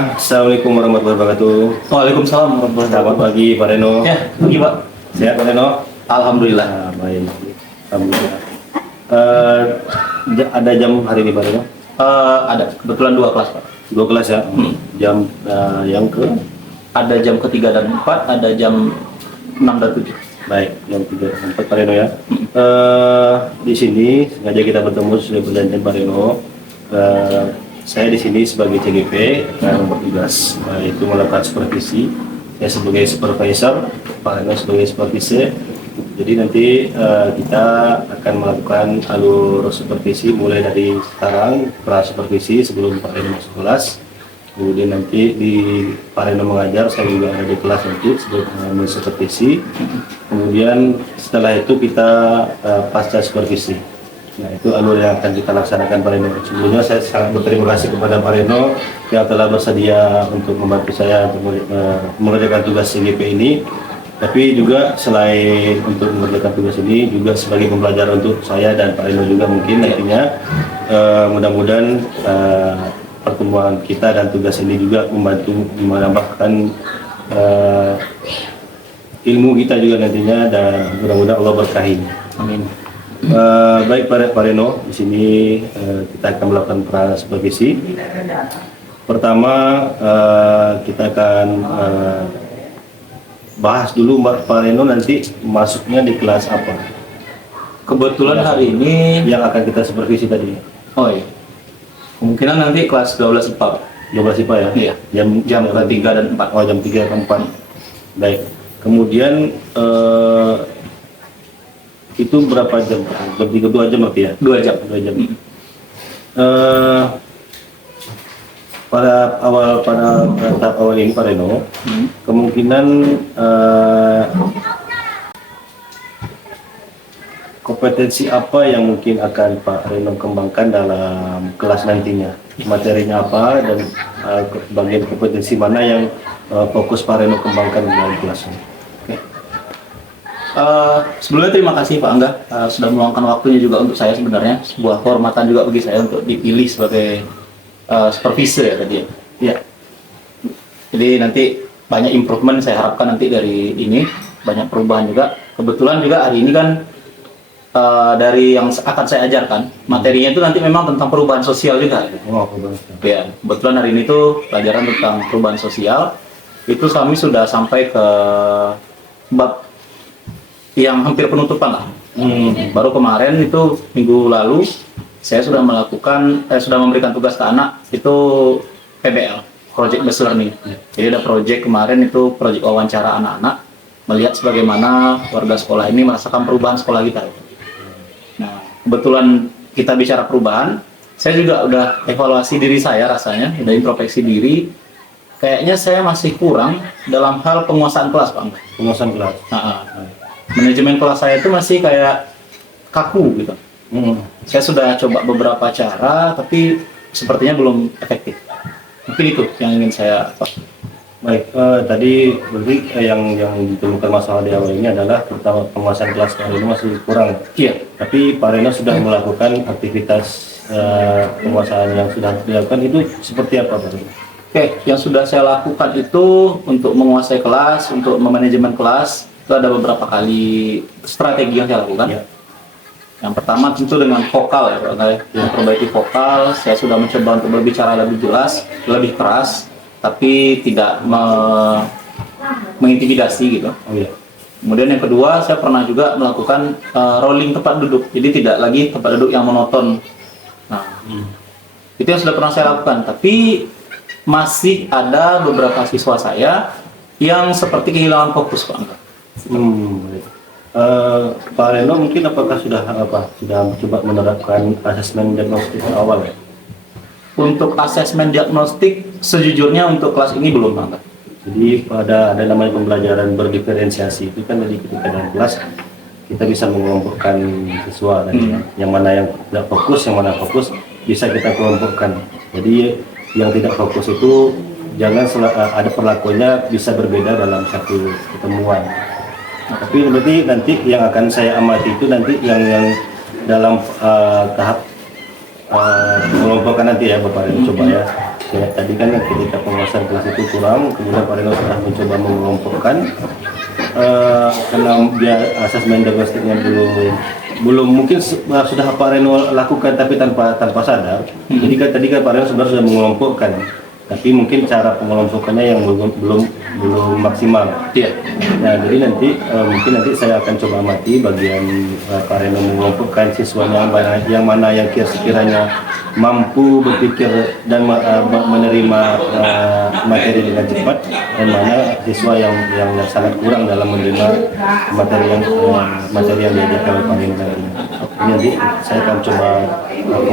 Assalamualaikum warahmatullahi wabarakatuh. Waalaikumsalam warahmatullahi Selamat wabarakatuh. pagi Pak Reno. Ya, pagi Pak. Sehat Pak Reno? Alhamdulillah. Baik. Alhamdulillah. Ada jam hari ini Pak Reno? Ada kebetulan 2 kelas Pak. 2 kelas ya? Jam yang ke? Ada jam ketiga dan 4, ada jam 6 dan 7. Baik, jam 3 4 Pak Reno ya. Di sini sengaja kita bertemu sesuai perjanjian Pak Reno. Saya di sini sebagai CGP yang bertugas itu melakukan supervisi. Saya sebagai supervisor, Pak Reno sebagai supervisor. Jadi nanti kita akan melakukan alur supervisi mulai dari sekarang pra supervisi sebelum Pak Reno masuk kelas. Kemudian nanti di Pak Reno mengajar, saya juga ada di kelas nanti sebelum supervisi. Kemudian setelah itu kita pasca supervisi. Nah, itu alur yang akan kita laksanakan Pak Reno. Sebelumnya saya sangat berterima kasih kepada Pak Reno yang telah bersedia untuk membantu saya untuk mengerjakan tugas CGP ini. Tapi juga selain untuk mengerjakan tugas ini, juga sebagai pembelajaran untuk saya dan Pak Reno juga mungkin nantinya. Mudah-mudahan pertemuan kita dan tugas ini juga membantu menambahkan ilmu kita juga nantinya, dan mudah-mudahan Allah berkahi. Amin. Baik Pak Reno, di sini kita akan melakukan pra supervisi. Pertama kita akan bahas dulu Pak Reno nanti masuknya di kelas apa. Kebetulan hari ini Yang akan kita supervisi tadi. oh iya. Kemungkinan nanti kelas 12 IPA Pak. 12 IPA ya? Iya. Jam ketiga dan 4. Oh, jam 3 ke 4. Baik. Kemudian itu berapa jam? Jam 3 2 jam berarti ya? 2 jam. 2 jam. Pada tahap awal ini Pak Reno, kemungkinan kompetensi apa yang mungkin akan Pak Reno kembangkan dalam kelas nantinya? Materinya apa, dan bagian kompetensi mana yang fokus Pak Reno kembangkan dalam kelasnya? Sebelumnya terima kasih Pak Angga sudah meluangkan waktunya juga untuk saya. Sebenarnya sebuah kehormatan juga bagi saya untuk dipilih sebagai supervisor ya tadi ya. Iya. Jadi nanti banyak improvement saya harapkan nanti dari ini, banyak perubahan juga. Kebetulan juga hari ini kan dari yang akan saya ajarkan, materinya itu nanti memang tentang perubahan sosial juga. Oh, bagus. Ya, kebetulan hari ini tuh pelajaran tentang perubahan sosial. Itu kami sudah sampai ke bab yang hampir penutupan lah. Baru kemarin itu minggu lalu saya sudah memberikan tugas ke anak itu PBL, Project Based Learning. Jadi ada project kemarin itu project wawancara anak-anak melihat sebagaimana warga sekolah ini merasakan perubahan sekolah kita. Nah, kebetulan kita bicara perubahan, saya juga udah evaluasi diri saya rasanya, udah introspeksi diri. Kayaknya saya masih kurang dalam hal penguasaan kelas, Pak. Penguasaan kelas. Manajemen kelas saya itu masih kayak kaku gitu. Saya sudah coba beberapa cara, tapi sepertinya belum efektif. Mungkin itu yang ingin saya. Baik, tadi berarti yang ditemukan masalah di awal ini adalah pertama penguasaan kelas Pak Reno masih kurang. Iya. Tapi Pak Reno sudah melakukan aktivitas penguasaan yang sudah dilakukan itu seperti apa Pak Reno? Oke, yang sudah saya lakukan itu untuk menguasai kelas, untuk memanajemen kelas, itu ada beberapa kali strategi yang saya lakukan. Ya. Yang pertama tentu dengan vokal ya, Pak. Memperbaiki vokal. Saya sudah mencoba untuk berbicara lebih jelas, lebih keras, tapi tidak mengintimidasi gitu. Oh iya. Kemudian yang kedua, saya pernah juga melakukan rolling tempat duduk, jadi tidak lagi tempat duduk yang monoton. Nah, itu yang sudah pernah saya lakukan, tapi masih ada beberapa siswa saya yang seperti kehilangan fokus, Pak. Pak Reno mungkin apakah sudah coba menerapkan asesmen diagnostik awal ya? Untuk asesmen diagnostik sejujurnya untuk kelas ini belum, Pak. Jadi ada namanya pembelajaran berdiferensiasi, itu kan jadi ketika dalam kelas kita bisa mengelompokkan siswa tadi yang mana yang tidak fokus, yang mana fokus bisa kita kelompokkan. Jadi yang tidak fokus itu jangan ada perlakuannya bisa berbeda dalam satu pertemuan. Tapi berarti nanti yang akan saya amati itu nanti yang dalam tahap mengelompokkan nanti ya Bapak Reno coba ya. Kayak tadi kan ketika penguasaan kelas itu kurang, kemudian Pak Reno sudah mencoba mengelompokkan, karena dia asesmen diagnostiknya belum mungkin sudah Pak Reno lakukan tapi tanpa sadar. Jadi kan tadi kan Pak Reno sebenarnya sudah mengelompokkan, tapi mungkin cara pengelompokannya yang belum maksimal. Iya. Nah, jadi mungkin nanti saya akan coba amati bagian Pak Reno mengelompokkan siswanya yang mana yang sekiranya mampu berpikir dan menerima materi dengan cepat, dan mana siswa yang sangat kurang dalam menerima materi yang diajarkan oleh Pak Reno tadi. Nanti saya akan coba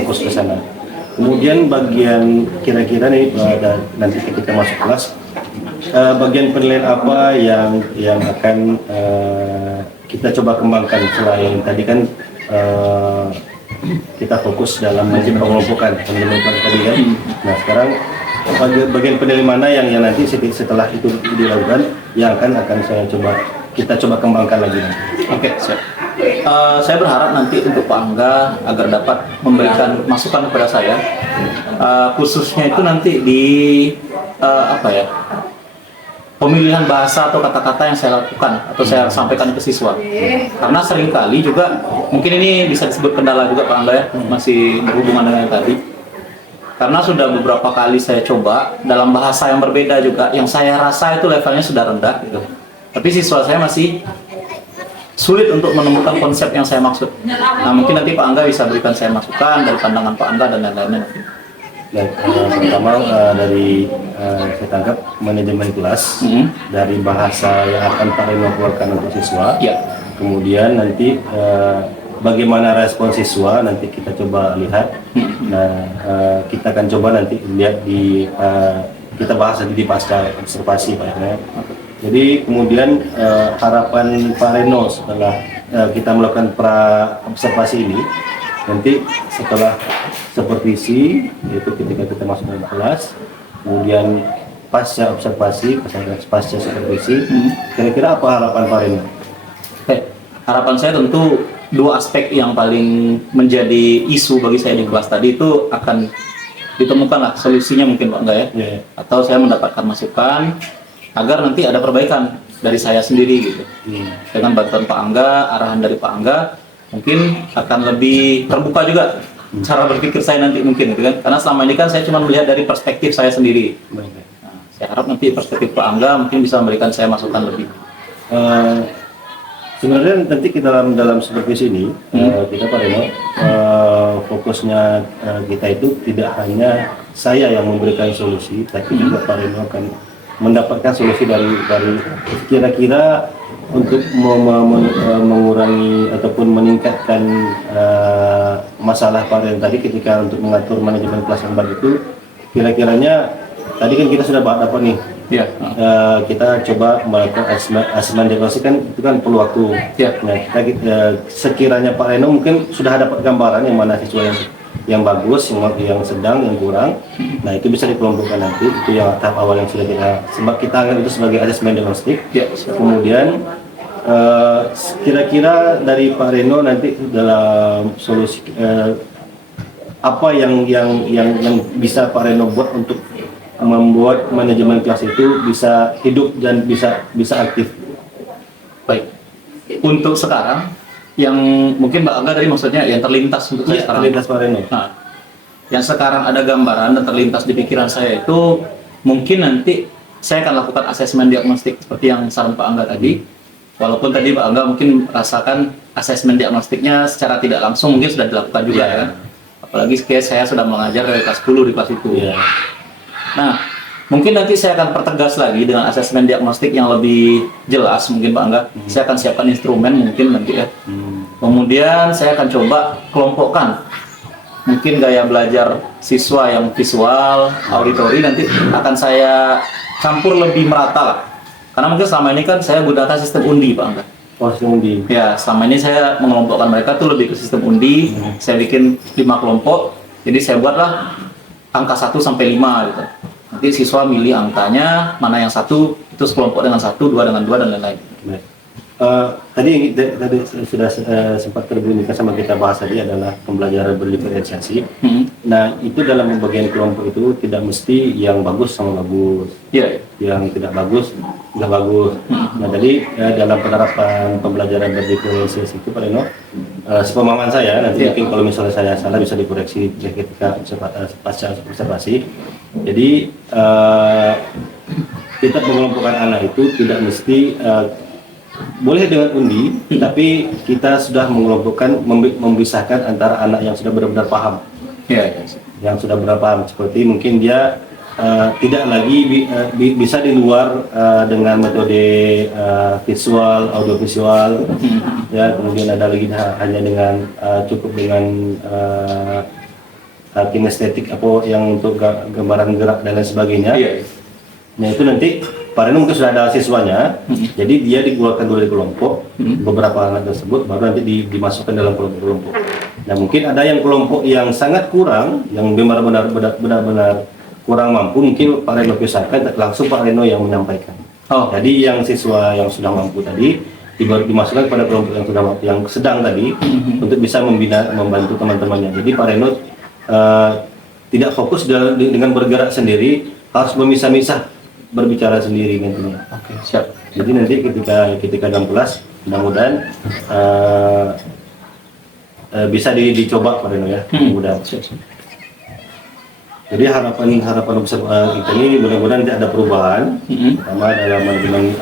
fokus ke sana. Kemudian bagian kira-kira nih nanti ketika masuk kelas, bagian penilaian apa yang akan kita coba kembangkan selain tadi kan kita fokus dalam pengelompokan tadi kan. Nah, sekarang bagian penilaian mana yang nanti setelah itu dilakukan yang akan kita coba kembangkan lagi. Oke, siap. Saya berharap nanti untuk Pak Angga agar dapat memberikan masukan kepada saya, khususnya itu nanti di pemilihan bahasa atau kata-kata yang saya lakukan atau saya sampaikan ke siswa. Karena seringkali juga mungkin ini bisa disebut kendala juga Pak Angga ya, masih berhubungan dengan yang tadi. Karena sudah beberapa kali saya coba dalam bahasa yang berbeda juga, yang saya rasa itu levelnya sudah rendah gitu. Tapi siswa saya masih sulit untuk menemukan konsep yang saya maksud. Nah, mungkin nanti Pak Angga bisa berikan saya masukan dari pandangan Pak Angga dan lain-lainnya. Pertama dari saya tangkap manajemen kelas, dari bahasa yang akan Pak Reno keluarkan untuk siswa. Ya. Kemudian nanti bagaimana respon siswa nanti kita coba lihat. Nah, kita akan coba nanti lihat kita bahas nanti di pasca observasi Pak Reno. Jadi kemudian harapan Pak Reno setelah kita melakukan observasi ini, nanti setelah supervisi, yaitu ketika kita masuk dalam kelas, kemudian pasca observasi, pasca supervisi, kira-kira apa harapan Pak Reno? Harapan saya tentu dua aspek yang paling menjadi isu bagi saya di kelas tadi itu akan ditemukanlah solusinya mungkin Pak Angga ya. Yeah. Atau saya mendapatkan masukan agar nanti ada perbaikan dari saya sendiri gitu. Dengan bantuan Pak Angga, arahan dari Pak Angga, mungkin akan lebih terbuka juga cara berpikir saya nanti mungkin gitu kan. Karena selama ini kan saya cuma melihat dari perspektif saya sendiri. Nah, saya harap nanti perspektif Pak Angga mungkin bisa memberikan saya masukan lebih. Sebenarnya nanti kita dalam supervisi ini kita Pak Reno fokusnya kita itu tidak hanya saya yang memberikan solusi, tapi juga Pak Reno akan mendapatkan solusi dari kira-kira untuk mengurangi ataupun meningkatkan masalah Pak Reno tadi ketika untuk mengatur manajemen kelas yang baik itu, kira-kiranya tadi kan kita sudah dapat nih. Ya. Kita coba melakukan asesmen diagnostik kan itu kan perlu waktu. Ya. Nah, kita sekiranya Pak Reno mungkin sudah dapat gambaran yang mana siswa yang bagus, yang sedang, yang kurang. Nah, itu bisa dikelompokkan nanti. Itu yang tahap awal yang sudah kita anggap itu sebagai asesmen diagnostik. Ya. Kemudian kira-kira dari Pak Reno nanti dalam solusi apa yang bisa Pak Reno buat untuk membuat manajemen kelas itu bisa hidup dan bisa aktif. Baik. Untuk sekarang yang mungkin Mbak Angga tadi maksudnya yang terlintas untuk saya sekarang. Terlintas Pak Reno. Nah, yang sekarang ada gambaran dan terlintas di pikiran saya itu mungkin nanti saya akan lakukan asesmen diagnostik seperti yang saran Pak Angga tadi. Walaupun tadi Pak Angga mungkin rasakan asesmen diagnostiknya secara tidak langsung mungkin sudah dilakukan juga ya. Apalagi saya sudah mengajar dari kelas 10 di kelas itu. Ya. Nah, mungkin nanti saya akan pertegas lagi dengan asesmen diagnostik yang lebih jelas mungkin Pak Angga. Saya akan siapkan instrumen mungkin nanti ya. Kemudian saya akan coba kelompokkan mungkin gaya belajar siswa yang visual, auditori nanti akan saya campur lebih merata lah. Karena mungkin selama ini kan saya gunakan sistem undi Pak Angga. Oh, sistem undi. Ya, selama ini saya mengelompokkan mereka tuh lebih ke sistem undi. Saya bikin 5 kelompok. Jadi saya buatlah angka 1 sampai 5 gitu. Nanti siswa milih angkanya, mana yang 1 itu sekelompok dengan 1, 2 dengan 2 dan lain-lain. Tadi sudah sempat terbunyikan sama kita bahas tadi adalah pembelajaran berdiferensiasi. Nah, itu dalam pembagian kelompok itu tidak mesti yang bagus sama bagus, yang tidak bagus nggak bagus. Nah, jadi dalam penerapan pembelajaran berdiferensiasi itu Pak Reno, sepemahaman saya nanti mungkin kalau misalnya saya salah bisa dikoreksi ketika pasca observasi. Jadi kita mengelompokkan anak itu tidak mesti boleh dengan undi, tapi kita sudah mengelompokkan, memisahkan antara anak yang sudah benar-benar paham, yang sudah benar paham, seperti mungkin dia tidak lagi bisa di luar dengan metode visual, audiovisual, ya, kemudian ada lagi hanya dengan cukup dengan kinestetik apa yang untuk gambaran gerak dan lain sebagainya. Nah itu nanti Pak Reno mungkin sudah ada siswanya, jadi dia dikeluarkan dulu dari kelompok, beberapa anak tersebut baru nanti dimasukkan dalam kelompok-kelompok. Nah mungkin ada yang kelompok yang sangat kurang, yang benar-benar kurang mampu, mungkin Pak Reno pisahkan, langsung Pak Reno yang menyampaikan. Jadi yang siswa yang sudah mampu tadi dimasukkan pada kelompok yang sedang tadi untuk bisa membantu teman-temannya. Jadi Pak Reno tidak fokus dengan bergerak sendiri, harus memisah-misah, berbicara sendiri nantinya. Oke, siap. Jadi nanti ketika dalam kelas mudah-mudahan bisa dicoba Pak Reno ya. Mudah-mudahan. Jadi harapan kita ini mudah-mudahan tidak ada perubahan, pertama dalam manajemen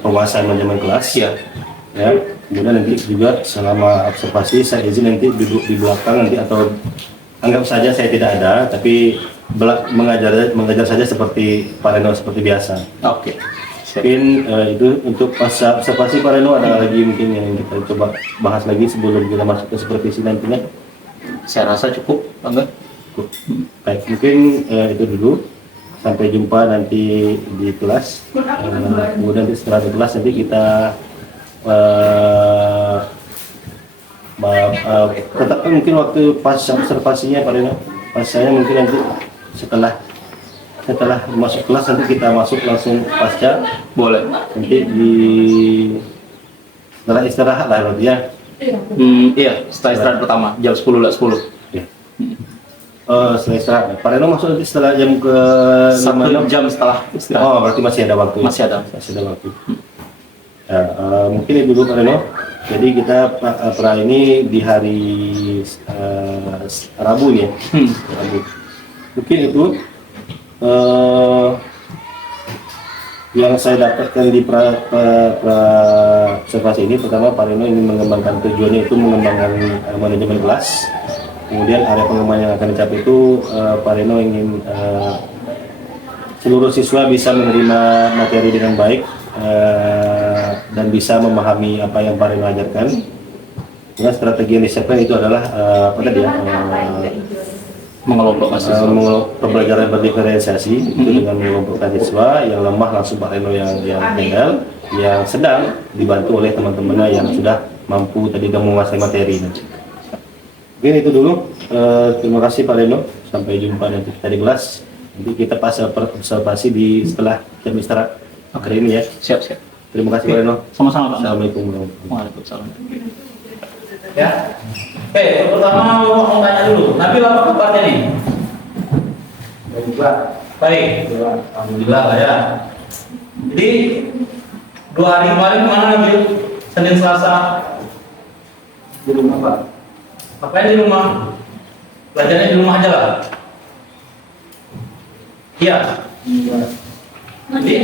penguasaan manajemen kelas ya. Kemudian nanti juga selama observasi saya izin nanti duduk di belakang nanti, atau anggap saja saya tidak ada, tapi mengajar saja seperti Pak Reno seperti biasa. Oke. Mungkin itu untuk pasca observasi Pak Reno, ada lagi mungkin yang kita coba bahas lagi sebelum kita masuk ke supervisi nantinya. Saya rasa cukup, Bang. Baik, mungkin itu dulu. Sampai jumpa nanti di kelas. Kemudian setelah di kelas nanti kita tetap mungkin waktu pas observasinya Pak Reno, pascanya mungkin nanti setelah masuk kelas nanti kita masuk langsung pasca. Boleh. Nanti setelah istirahat lah berarti ya. Iya, setelah istirahat pertama jam 10. Ya. Setelah istirahat. Pak Reno masuk nanti setelah jam ke 1 jam setelah istirahat. Oh, berarti masih ada waktu. Masih ada waktu. Ya, mungkin itu dulu Pak Reno. Jadi kita ini di hari Rabu ya. Rabu. Mungkin itu yang saya dapatkan di observasi ini. Pertama, Pak Reno ingin mengembangkan, tujuannya itu mengembangkan manajemen kelas. Kemudian area pengembangan yang akan dicapai itu Pak Reno ingin seluruh siswa bisa menerima materi dengan baik dan bisa memahami apa yang Pak Reno ajarkan. Nah, strategi yang disiapkan itu adalah mengelompokkan siswa. Pembelajaran berdiferensiasi itu dengan mengelompokkan siswa yang lemah langsung Pak Reno yang handle, yang sedang dibantu oleh teman-temannya yang sudah mampu tadi menguasai materi. Mungkin itu dulu. Terima kasih Pak Reno. Sampai jumpa nanti kita di kelas. Nanti kita pas observasi setelah jam istirahat hari ini ya. Siap. Terima kasih Pak Reno. Sama-sama Pak. Assalamualaikum. Waalaikumsalam. Ya. Pertama mau tanya dulu. Nabil apa kabarnya nih? Baik. Alhamdulillah lah ya. Jadi 2 hari kemarin kemana Nabil? Senin Selasa Di rumah Pak. Ngapain di rumah? Belajarnya di rumah aja lah. Iya. Jadi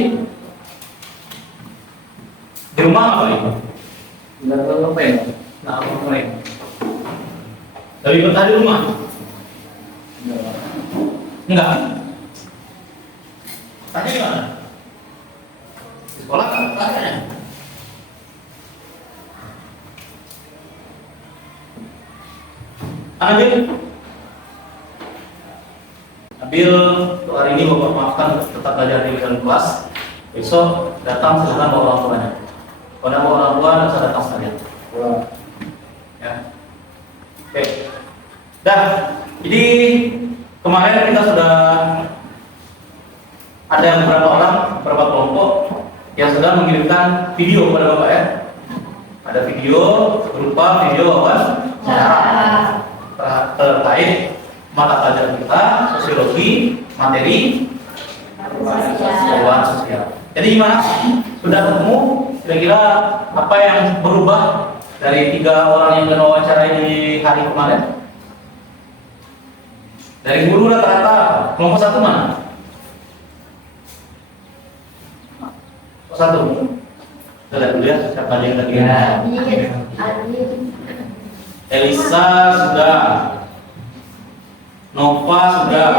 di rumah ngapain? Nggak tahu apa ya? Nah, ngapain? Lebih betah di rumah? Enggak. Tanya gimana? Di sekolah kan tanya. Nabil, untuk hari ini Bapak maafkan tetap belajar di dalam kelas. Besok datang silahkan bawa orang tuanya. Kalau ada bawa orang tua, bisa datang sekalian. Ya. Oke. Dah. Jadi kemarin kita sudah ada beberapa orang, beberapa kelompok yang sedang mengirimkan video kepada Bapak ya. Ada video berupa video apa? Terkait mata pelajaran kita, sosiologi, materi perubahan sosial. Jadi gimana? Sudah ketemu kira-kira apa yang berubah dari 3 orang yang kena wawancarai di hari kemarin? Dari guru rata-rata kelompok 1 mana? Kelompok 1. Kita lihat dulu ya siapa aja yang tadi. Elisa sudah, Nova sudah,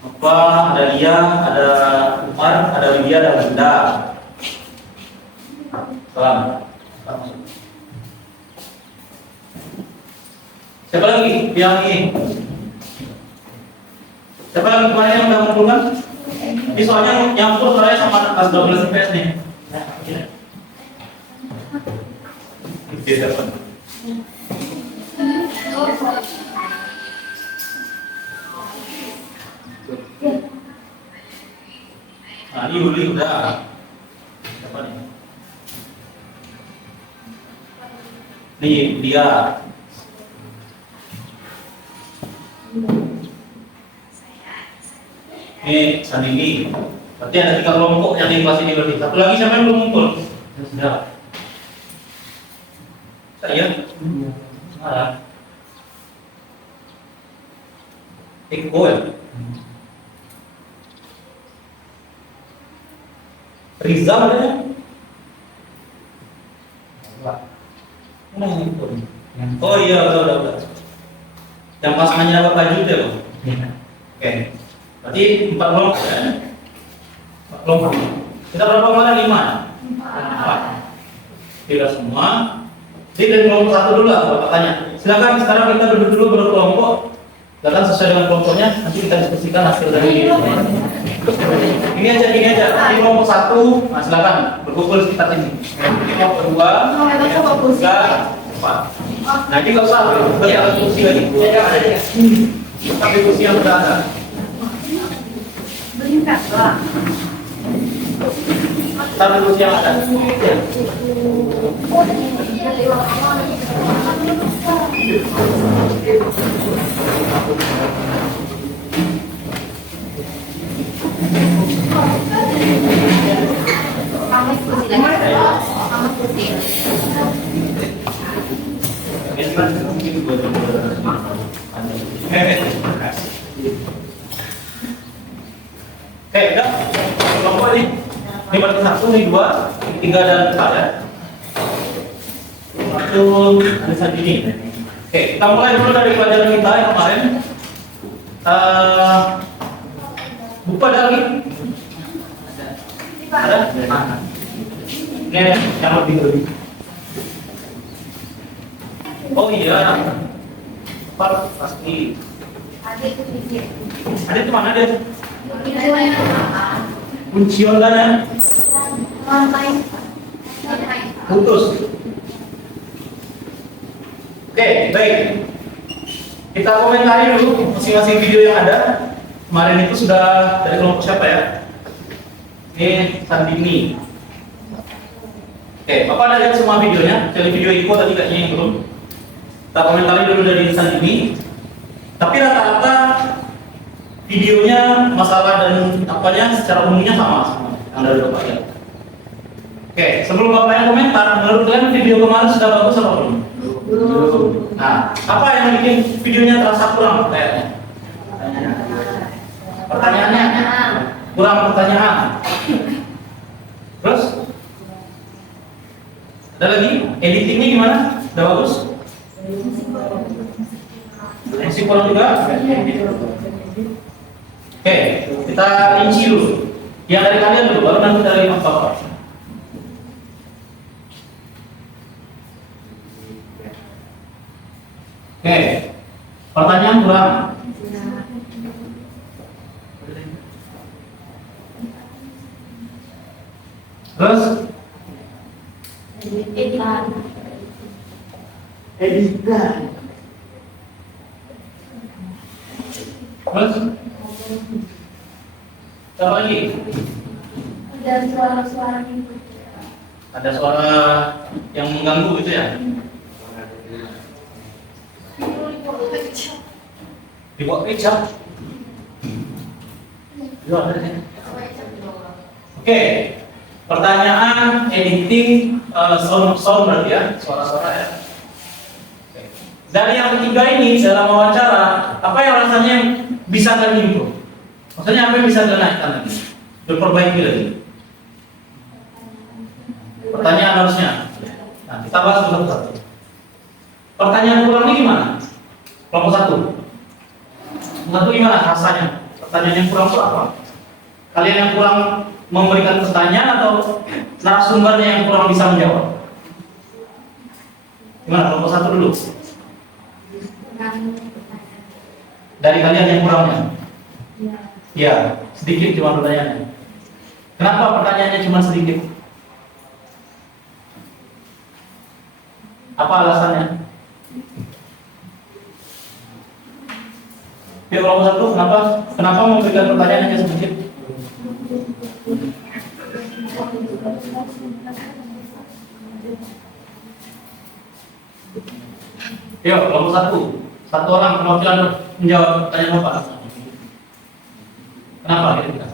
Nova, ada Lia, ada Umar, ada Lydia, ada Linda. Salam. Siapa lagi yang ini? Siapa lagi kemarin yang udah mengumpulkan? Ini soalnya nyampur soalnya sama kelas 12 IPS nih. Nah, ini Yuli udah. Siapa nih? Nih dia. Ini Sandini. Berarti ada 3 kelompok yang di kelas ini berarti. Satu lagi siapa yang belum muncul? Sudah. Saya. Mana? Eko ya. Rizal ada? Mana yang Eko? Oh iya, udah. Yang pasangannya dapat baju itu ya? Oke. Berarti 4 kelompok ya? 4 kelompok. Kita berapa kemarin? 5? 4. Tidak semua. Jadi dari kelompok 1 dulu lah, Bapak tanya. Silakan sekarang kita duduk dulu berkelompok. Silakan sesuai dengan kelompoknya. Nanti kita diskusikan hasil dari ini aja. Di kelompok 1, nah silakan berkumpul di sekitar ini. Kelompok 2, 3, 4. Nah ini nggak usah berjalan kursi lagi. Tapi kursi yang sudah ada. Tapi kursi yang ada. Udah. Kelompok ini. Ini berarti 1, ini 2, 3 dan 4 ya. Satu ada saat ini. Oke, kita mulai dulu dari pelajaran kita yang kemarin. Buku ada lagi? Ada? Ini yang lebih. Oh iya. Pasti. Ada itu mana dia? Kunci online. Putus. Oke, baik. Kita komentari dulu masing-masing video yang ada. Kemarin itu sudah dari kelompok siapa ya? Ini Sandini. Oke, Bapak ada lihat semua videonya? Jadi video info tadi kayaknya yang belum. Kita komentari dulu dari Sandini. Tapi rata-rata videonya, masalah dan apanya secara umumnya sama semua yang dari Bapak ya. Oke, sebelum Bapak yang komentar, menurut kalian video kemarin sudah bagus atau belum? Belum. Nah, apa yang bikin videonya terasa kurang kayaknya? Pertanyaannya? Kurang pertanyaan. Terus? Ada lagi? Editingnya gimana? Sudah bagus? Masih kurang juga? Oke, kita rinci dulu. Yang dari kalian dulu, baru nanti dari Mas Bapak. Oke, pertanyaan kurang. Terus? Editan. Terus? Apa lagi? Ada suara-suara gitu. Ada suara yang mengganggu gitu ya? Dibawa kecap. Oke, pertanyaan editing sound berarti ya, suara-suara ya. Oke. Dari yang ketiga ini dalam wawancara, apa yang rasanya bisa terimprove? Maksudnya apa yang bisa dinaikkan lagi? Diperbaiki lagi. Pertanyaan harusnya. Nah, kita bahas satu-satu. Pertanyaan kurang ini gimana? Kelompok satu. Kelompok satu gimana rasanya? Pertanyaan yang kurang itu apa? Kalian yang kurang memberikan pertanyaan atau narasumbernya yang kurang bisa menjawab? Gimana? Kelompok satu dulu. Dari kalian yang kurangnya? Ya, sedikit cuma pertanyaannya. Kenapa pertanyaannya cuma sedikit? Apa alasannya? Di kelompok satu, kenapa memberikan pertanyaan hanya sedikit? Yuk, kelompok satu orang perwakilan menjawab pertanyaan Bapak. Kenapa kira-kira?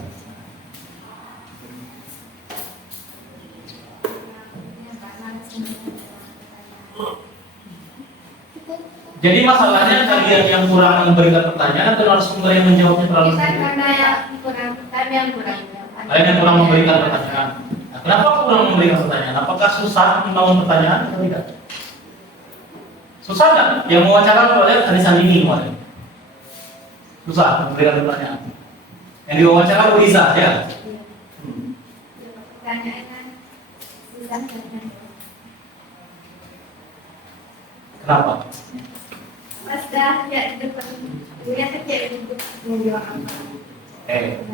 Jadi masalahnya kalian yang kurang memberikan pertanyaan atau narasumber yang menjawabnya terlalu Kita sedikit? karena yang kurang, kami yang kurang. Kalian yang kurang memberikan pertanyaan. Nah, kenapa kurang memberikan pertanyaan? Apakah susah membangun pertanyaan atau tidak? Susah nggak? Yang mewawancara oleh Anissa ini kemarin. Susah memberikan pertanyaan. Yang diwawancara Bu Lisa ya. Pertanyaan susah karena Kenapa? pas dah ya di depan dia kecil duduk menjawab apa.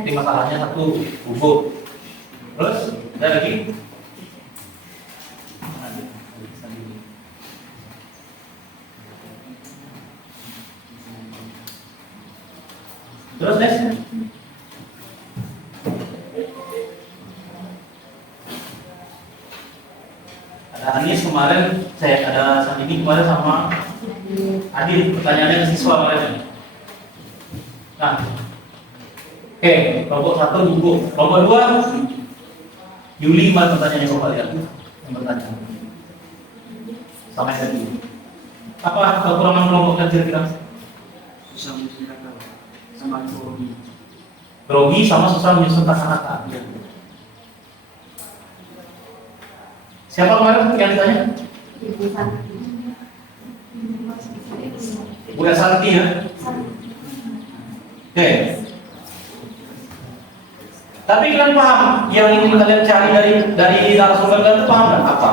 Jadi masalahnya satu bubuk. Terus ada lagi? Terus Des? Ada Anis kemarin, ada saat ini kemarin sama Adil, pertanyaannya ke siswa kemarin. Nah, oke, kelompok satu gugup, kelompok dua Yuli, mana pertanyaannya kok kalian? Yang bertanya sama yang tadi. Apa kekurangan kelompok kalian kira-kira? Susah menceritakan sama grogi. Grogi sama susah menyusun kata-kata. Siapa kemarin yang ditanya? Ibu Santi. Bu Santi ya? Oke. Tapi kalian paham yang ingin kalian cari dari narasumber kalian itu paham nggak apa?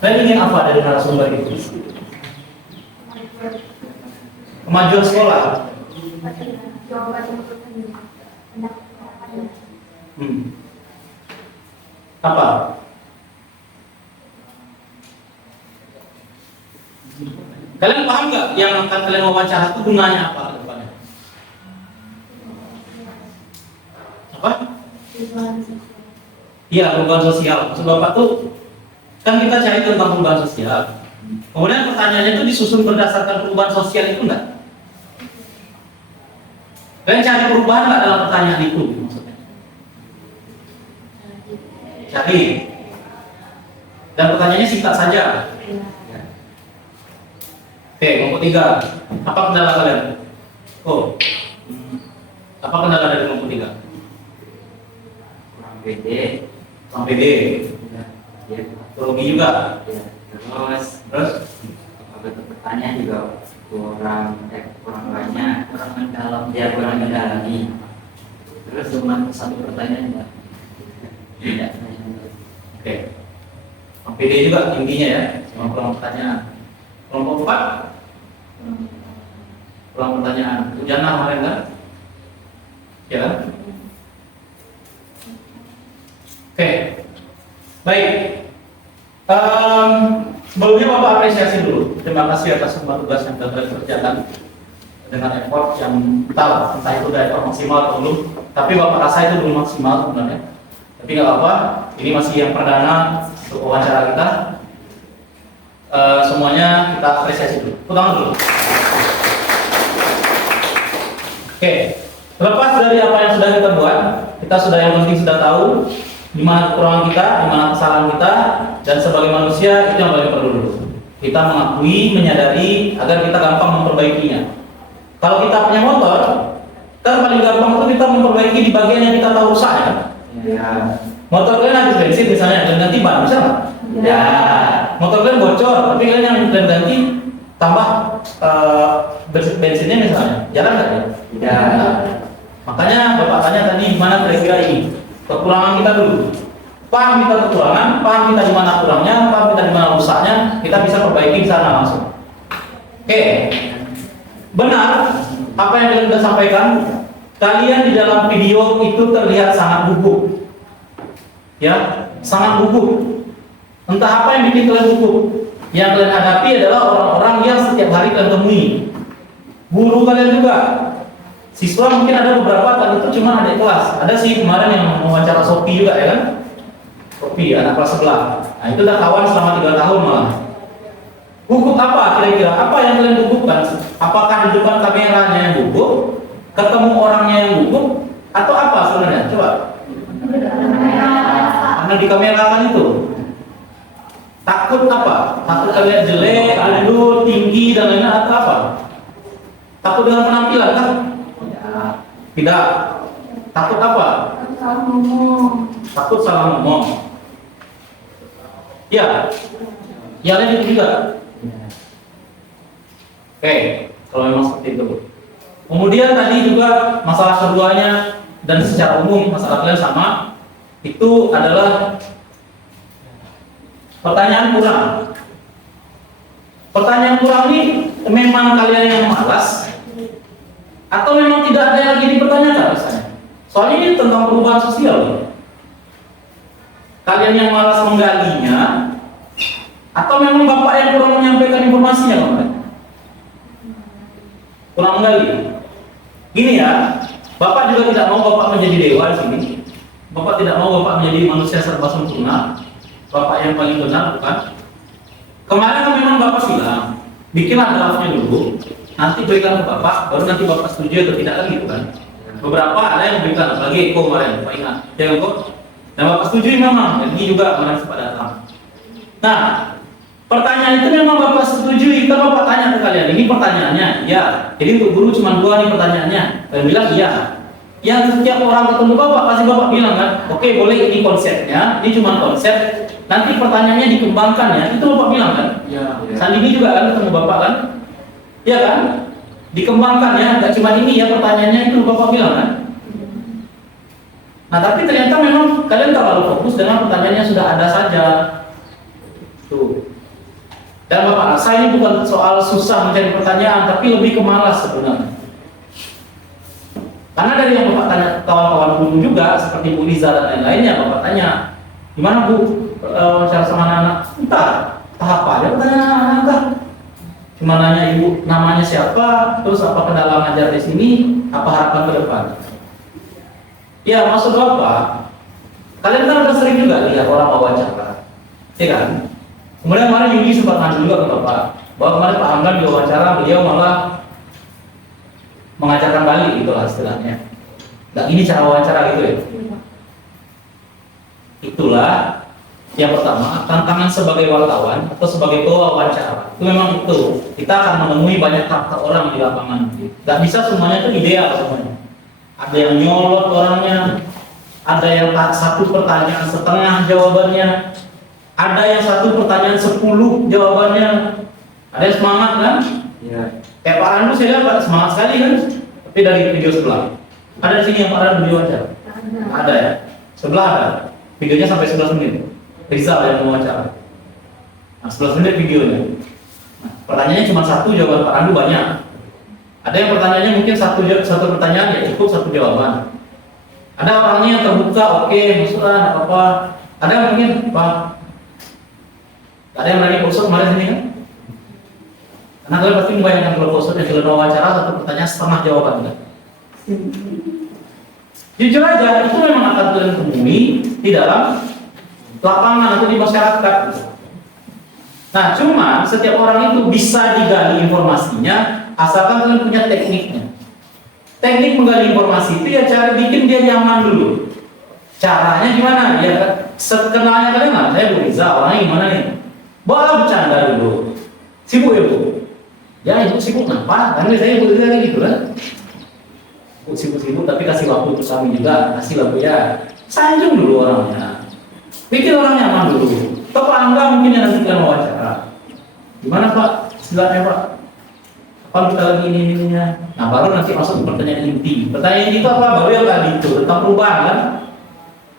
Kalian ingin apa dari narasumber itu? Kemajuan sekolah. Apa? Kalian paham nggak yang akan kalian wawancara itu gunanya apa ke depannya? Apa? Iya, perubahan sosial. Maksud Bapak tuh kan kita cari tentang perubahan sosial. Kemudian pertanyaannya itu disusun berdasarkan perubahan sosial itu enggak? Kalian cari perubahan nggak dalam pertanyaan itu maksudnya? Cari. Dan pertanyaannya singkat saja. Oke, kelompok tiga. Apa kendala kalian? Oh, apa kendala dari kelompok tiga? Kurang pede. Kurang pede. Ya, Grogi juga. ya. Terus apa bertanya juga kurang banyak, kurang mendalam, dia kurang mendalami. Terus cuma satu pertanyaan enggak? Tidak. Oke. Kurang pede juga intinya ya. Cuma kurang pertanyaan. Kelompok 4 kurang pertanyaan. Hujan kemarin kan? Ya kan? Oke. Baik. Sebelumnya Bapak apresiasi dulu. Terima kasih atas semua tugas yang telah kalian kerjakan. dengan effort yang entah itu udah effort maksimal atau belum, tapi Bapak rasa itu belum maksimal sebenarnya. Tapi nggak apa-apa, ini masih yang perdana untuk wawancara kita. Semuanya kita apresiasi dulu. Tangan dulu. Oke, terlepas dari apa yang sudah kita buat, kita sudah yang penting sudah tahu di mana kekurangan kita, di mana kesalahan kita, dan sebagai manusia itu yang paling perlu dulu. Kita mengakui, menyadari agar kita gampang memperbaikinya. Kalau kita punya motor, kan paling gampang itu kita memperbaiki di bagian yang kita tahu rusaknya. Ya. Motor kalian habis bensin misalnya dan ganti ban, bisa nggak? Ya. Motor kalian bocor, tapi kalian yang dan ganti tambah bensinnya misalnya, jalan nggak ya? Ya. Makanya Bapak tanya tadi gimana kira-kira ini kekurangan kita dulu. Paham kita kekurangan, paham kita di mana kurangnya, paham kita di mana rusaknya, kita bisa perbaiki di sana langsung. Oke. Benar apa yang kalian sudah sampaikan. Kalian di dalam video itu terlihat sangat gugup. Ya, sangat gugup. Entah apa yang bikin kalian gugup. Yang kalian hadapi adalah orang-orang yang setiap hari kalian temui. Guru kalian juga. Siswa mungkin ada beberapa, dan itu cuma adik kelas. Ada sih kemarin yang mewawancara Sophie juga ya kan? Sophie, anak kelas sebelah. Nah itu udah kawan selama 3 tahun malah. Gugup apa kira-kira? Apa yang kalian gugupkan? Apakah di depan kameranya yang gugup? Ketemu orangnya yang gugup? Atau apa sebenarnya? Coba. Karena di kamera kan itu. Takut apa? Takut kalian jelek, gendut, tinggi, dan lain-lain atau apa? Takut dengan penampilan kan? Tidak. Takut apa? Takut salah ngomong. Ya. Yang lain itu juga. Oke, kalau memang seperti itu. Kemudian tadi juga masalah keduanya dan secara umum masalah kalian sama, itu adalah pertanyaan kurang. Pertanyaan kurang ini memang kalian yang malas atau memang tidak ada yang lagi dipertanyakan misalnya. Soalnya ini tentang perubahan sosial. Kalian yang malas menggalinya atau memang Bapak yang kurang menyampaikan informasinya kemarin? Kurang menggali. Gini ya, Bapak juga tidak mau Bapak menjadi dewa di sini. Bapak tidak mau Bapak menjadi manusia serba sempurna. Bapak yang paling benar bukan? Kemarin kan memang Bapak bilang, bikinlah draftnya dulu, nanti berikan ke Bapak, baru nanti Bapak setuju atau tidak kan gitu kan? Beberapa ada yang berikan, apalagi Eko kemarin, Bapak ingat, ya Eko? Dan Bapak setuju memang, ini juga kemarin sempat datang. Nah, pertanyaan itu memang Bapak setujui, kita Bapak tanya ke kalian, ini pertanyaannya, ya. Jadi untuk guru cuma 2 nih pertanyaannya, kalian bilang iya. Yang setiap orang ketemu Bapak, pasti Bapak bilang kan, oke boleh ini konsepnya, ini cuma konsep, nanti pertanyaannya dikembangkan ya, itu Bapak bilang kan? Ya. Sandini juga kan ketemu Bapak kan? Iya kan? Dikembangkan ya, nggak cuma ini ya pertanyaannya, itu Bapak bilang kan? Nah tapi ternyata memang kalian terlalu fokus dengan pertanyaannya sudah ada saja. Tuh. Dan Bapak rasa ini bukan soal susah mencari pertanyaan, tapi lebih ke malas sebenarnya. Karena dari yang Bapak tanya kawan-kawan guru juga, seperti Bu Liza dan lain-lainnya, Bapak tanya, gimana Bu, wawancara sama anak-anak? Entah apa aja pertanyaan anak-anak. Cuma nanya ibu namanya siapa, terus apa kendala ngajar di sini, apa harapan ke depan. Ya maksud Bapak, kalian kan udah sering juga lihat orang wawancara, ya kan? Kemudian kemarin Yudi sempat ngadu juga ke Bapak, bahwa kemarin Pak Hamdan di wawancara, beliau malah mengajarkan balik gitu lah istilahnya. Nggak ini cara wawancara gitu ya. Itulah yang pertama, tantangan sebagai wartawan atau sebagai pewawancara. Itu memang itu. Kita akan menemui banyak karakter orang di lapangan. Nggak bisa semuanya itu ideal semuanya. Ada yang nyolot orangnya, ada yang satu pertanyaan setengah jawabannya, ada yang satu pertanyaan 10 jawabannya. Ada yang semangat kan? Iya. Kayak Pak Randu saya lihat semangat sekali kan, tapi dari video sebelah. Ada di sini yang Pak Randu diwawancara? Ada ya? Sebelah ada. Videonya sampai 11 menit. Rizal yang mewawancara. Nah, 11 menit videonya. Nah, pertanyaannya cuma satu, jawaban Pak Randu banyak. Ada yang pertanyaannya mungkin satu pertanyaan ya cukup satu jawaban. Ada orangnya yang terbuka, oke, masuklah, apa. Ada yang mungkin, Pak, ada yang berani kursus kemarin sini kan? Karena kalian pasti membayangkan kalau khusus yang dalam wawancara satu pertanyaan setengah jawaban kan? Jujur aja, itu memang akan kalian temui di dalam lapangan atau di masyarakat. Nah, cuman setiap orang itu bisa digali informasinya asalkan kalian punya tekniknya. Teknik menggali informasi itu ya cara bikin dia nyaman dulu. Caranya gimana? Ya sekenalnya kalian lah, saya Bu Riza, orangnya gimana nih? Boleh bercanda dulu. Sibuk ya Bu? Ya itu sibuk kenapa? Karena saya Bu Riza kayak gitu kan. Sibuk-sibuk tapi kasih waktu untuk kami juga, kasih waktu ya. Sanjung dulu orangnya. Bikin orang nyaman dulu. Atau Pak Angga mungkin yang nanti kalian wawancara. Gimana Pak? Silakan Pak. Apa kita lagi ini. Nah baru nanti masuk ke pertanyaan inti. Pertanyaan inti itu apa? Baru yang tadi itu tentang perubahan kan?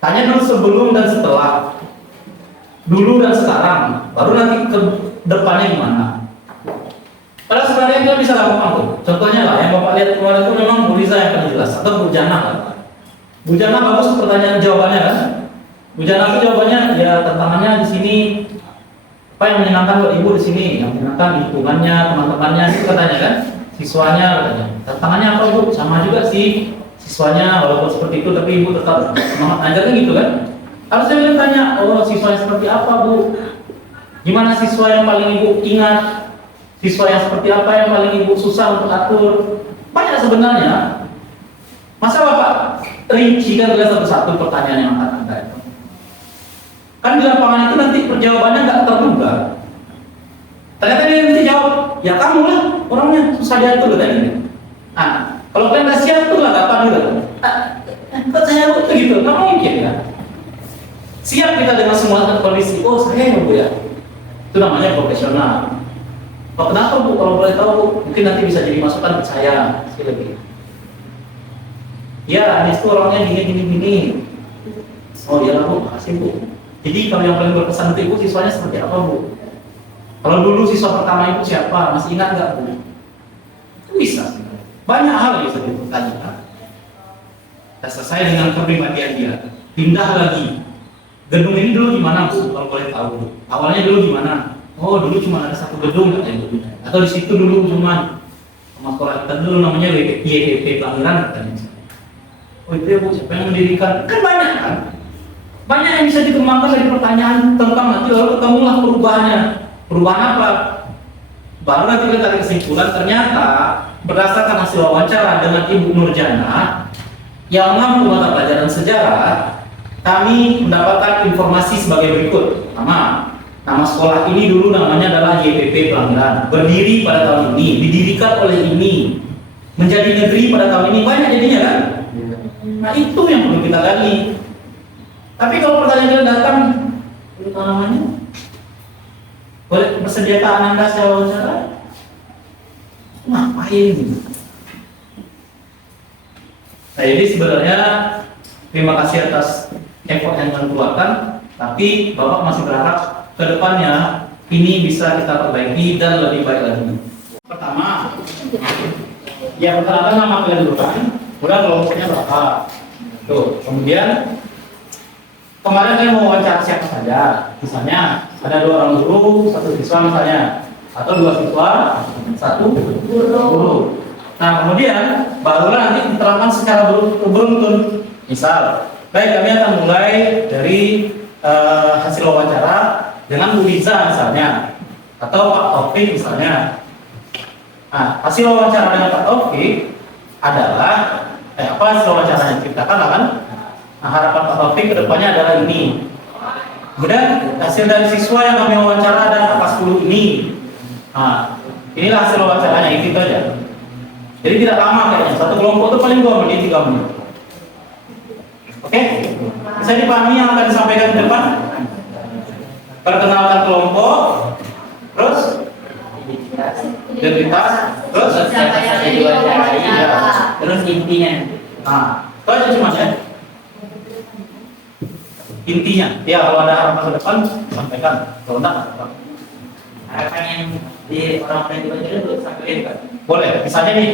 Tanya dulu sebelum dan setelah. Dulu dan sekarang. Baru nanti ke depannya gimana? Padahal sebenarnya kita bisa lakukan tuh. Contohnya lah, yang Bapak lihat kemarin itu memang Bu Riza yang paling jelas. Atau Bu Jana kan? Bu Jana bagus pertanyaan jawabannya kan? Bu Jana itu jawabannya ya tantangannya di sini. Apa yang menyenangkan buat ibu di sini? Yang menyenangkan lingkungannya, teman-temannya itu katanya kan? Siswanya katanya. Tantangannya apa Bu? Sama juga sih siswanya walaupun seperti itu tapi ibu tetap semangat ngajarnya gitu kan? Harusnya kalian tanya, oh siswanya seperti apa Bu? Gimana siswa yang paling ibu ingat? Siswa yang seperti apa yang paling ibu susah untuk atur? Banyak sebenarnya. Masa Bapak rinci kan satu-satu pertanyaan yang akan ada itu? Kan di lapangan itu nanti perjawabannya nggak terduga. Ternyata dia nanti jawab, ya kamu lah orangnya susah diatur katanya. Nah, kalau kalian nggak siap tuh lah kapan gitu. Kok saya tuh gitu, nggak mungkin kan? Siap kita dengan semua kondisi. Oh saya ya Bu ya. Itu namanya profesional. Oh, kenapa Bu? Kalau boleh tahu Bu, mungkin nanti bisa jadi masukan ke saya. Sekali lagi. Ya, Anies itu orangnya gini. Oh iya lah Bu, makasih Bu. Jadi kalau yang paling berkesan untuk ibu siswanya seperti apa Bu? Kalau dulu siswa pertama ibu siapa? Masih ingat nggak Bu? Bisa. Banyak hal yang bisa ditanyakan. Dan selesai dengan kepribadian dia. Pindah lagi. Gedung ini dulu gimana Bu? Kalau boleh tahu. Awalnya dulu gimana? Oh dulu cuma ada satu gedung katanya. Atau di situ dulu cuma sama sekolah kita dulu namanya YPP Pelanggaran katanya. Oh itu ya Bu, siapa yang mendirikan? Kan banyak kan? Banyak yang bisa dikembangkan dari pertanyaan tentang nanti lalu ketemulah perubahannya. Perubahan apa? Baru nanti kita tarik kesimpulan ternyata berdasarkan hasil wawancara dengan Ibu Nurjana yang mengampu mata pelajaran sejarah, kami mendapatkan informasi sebagai berikut. Pertama, nama sekolah ini dulu namanya adalah YPP Pelanggaran. Berdiri pada tahun ini, didirikan oleh ini, menjadi negeri pada tahun ini, banyak jadinya kan? Nah itu yang perlu kita gali. Tapi kalau pertanyaan datang, apa namanya? Boleh bersediakah Anda saya wawancara? Ngapain gitu? Nah jadi sebenarnya terima kasih atas effort yang kalian keluarkan, tapi Bapak masih berharap ke depannya ini bisa kita perbaiki dan lebih baik lagi. Pertama, ya perkenalkan nama kalian dulu kan, kemudian kelompoknya berapa. Tuh, kemudian kemarin saya mau wawancara siapa saja, misalnya ada 2 orang guru, 1 siswa misalnya, atau 2 siswa, 1 guru. Nah kemudian barulah nanti diterangkan secara beruntun. Misal, baik kami akan mulai dari hasil wawancara dengan Bu Riza misalnya, atau Pak Taufik misalnya. Nah hasil wawancara dengan Pak Taufik adalah apa hasil wawancara yang ceritakan kan? Nah, harapan Pak Taufik kedepannya adalah ini. Kemudian hasil dari siswa yang kami wawancara adalah kelas 10 ini. Nah, inilah hasil wawancaranya, itu aja. Jadi tidak lama kayaknya, satu kelompok itu paling 2 menit, 3 menit. Oke? Bisa dipahami yang akan disampaikan ke depan? Perkenalkan kelompok, terus identitas, terus siapa yang diwawancarai, terus intinya. Nah, itu aja cuma ya. Intinya, ya kalau ada harapan ke depan sampaikan, kalau enggak Harapan yang di orang-orang yang diwawancarai itu sampaikan kan? boleh. Misalnya nih,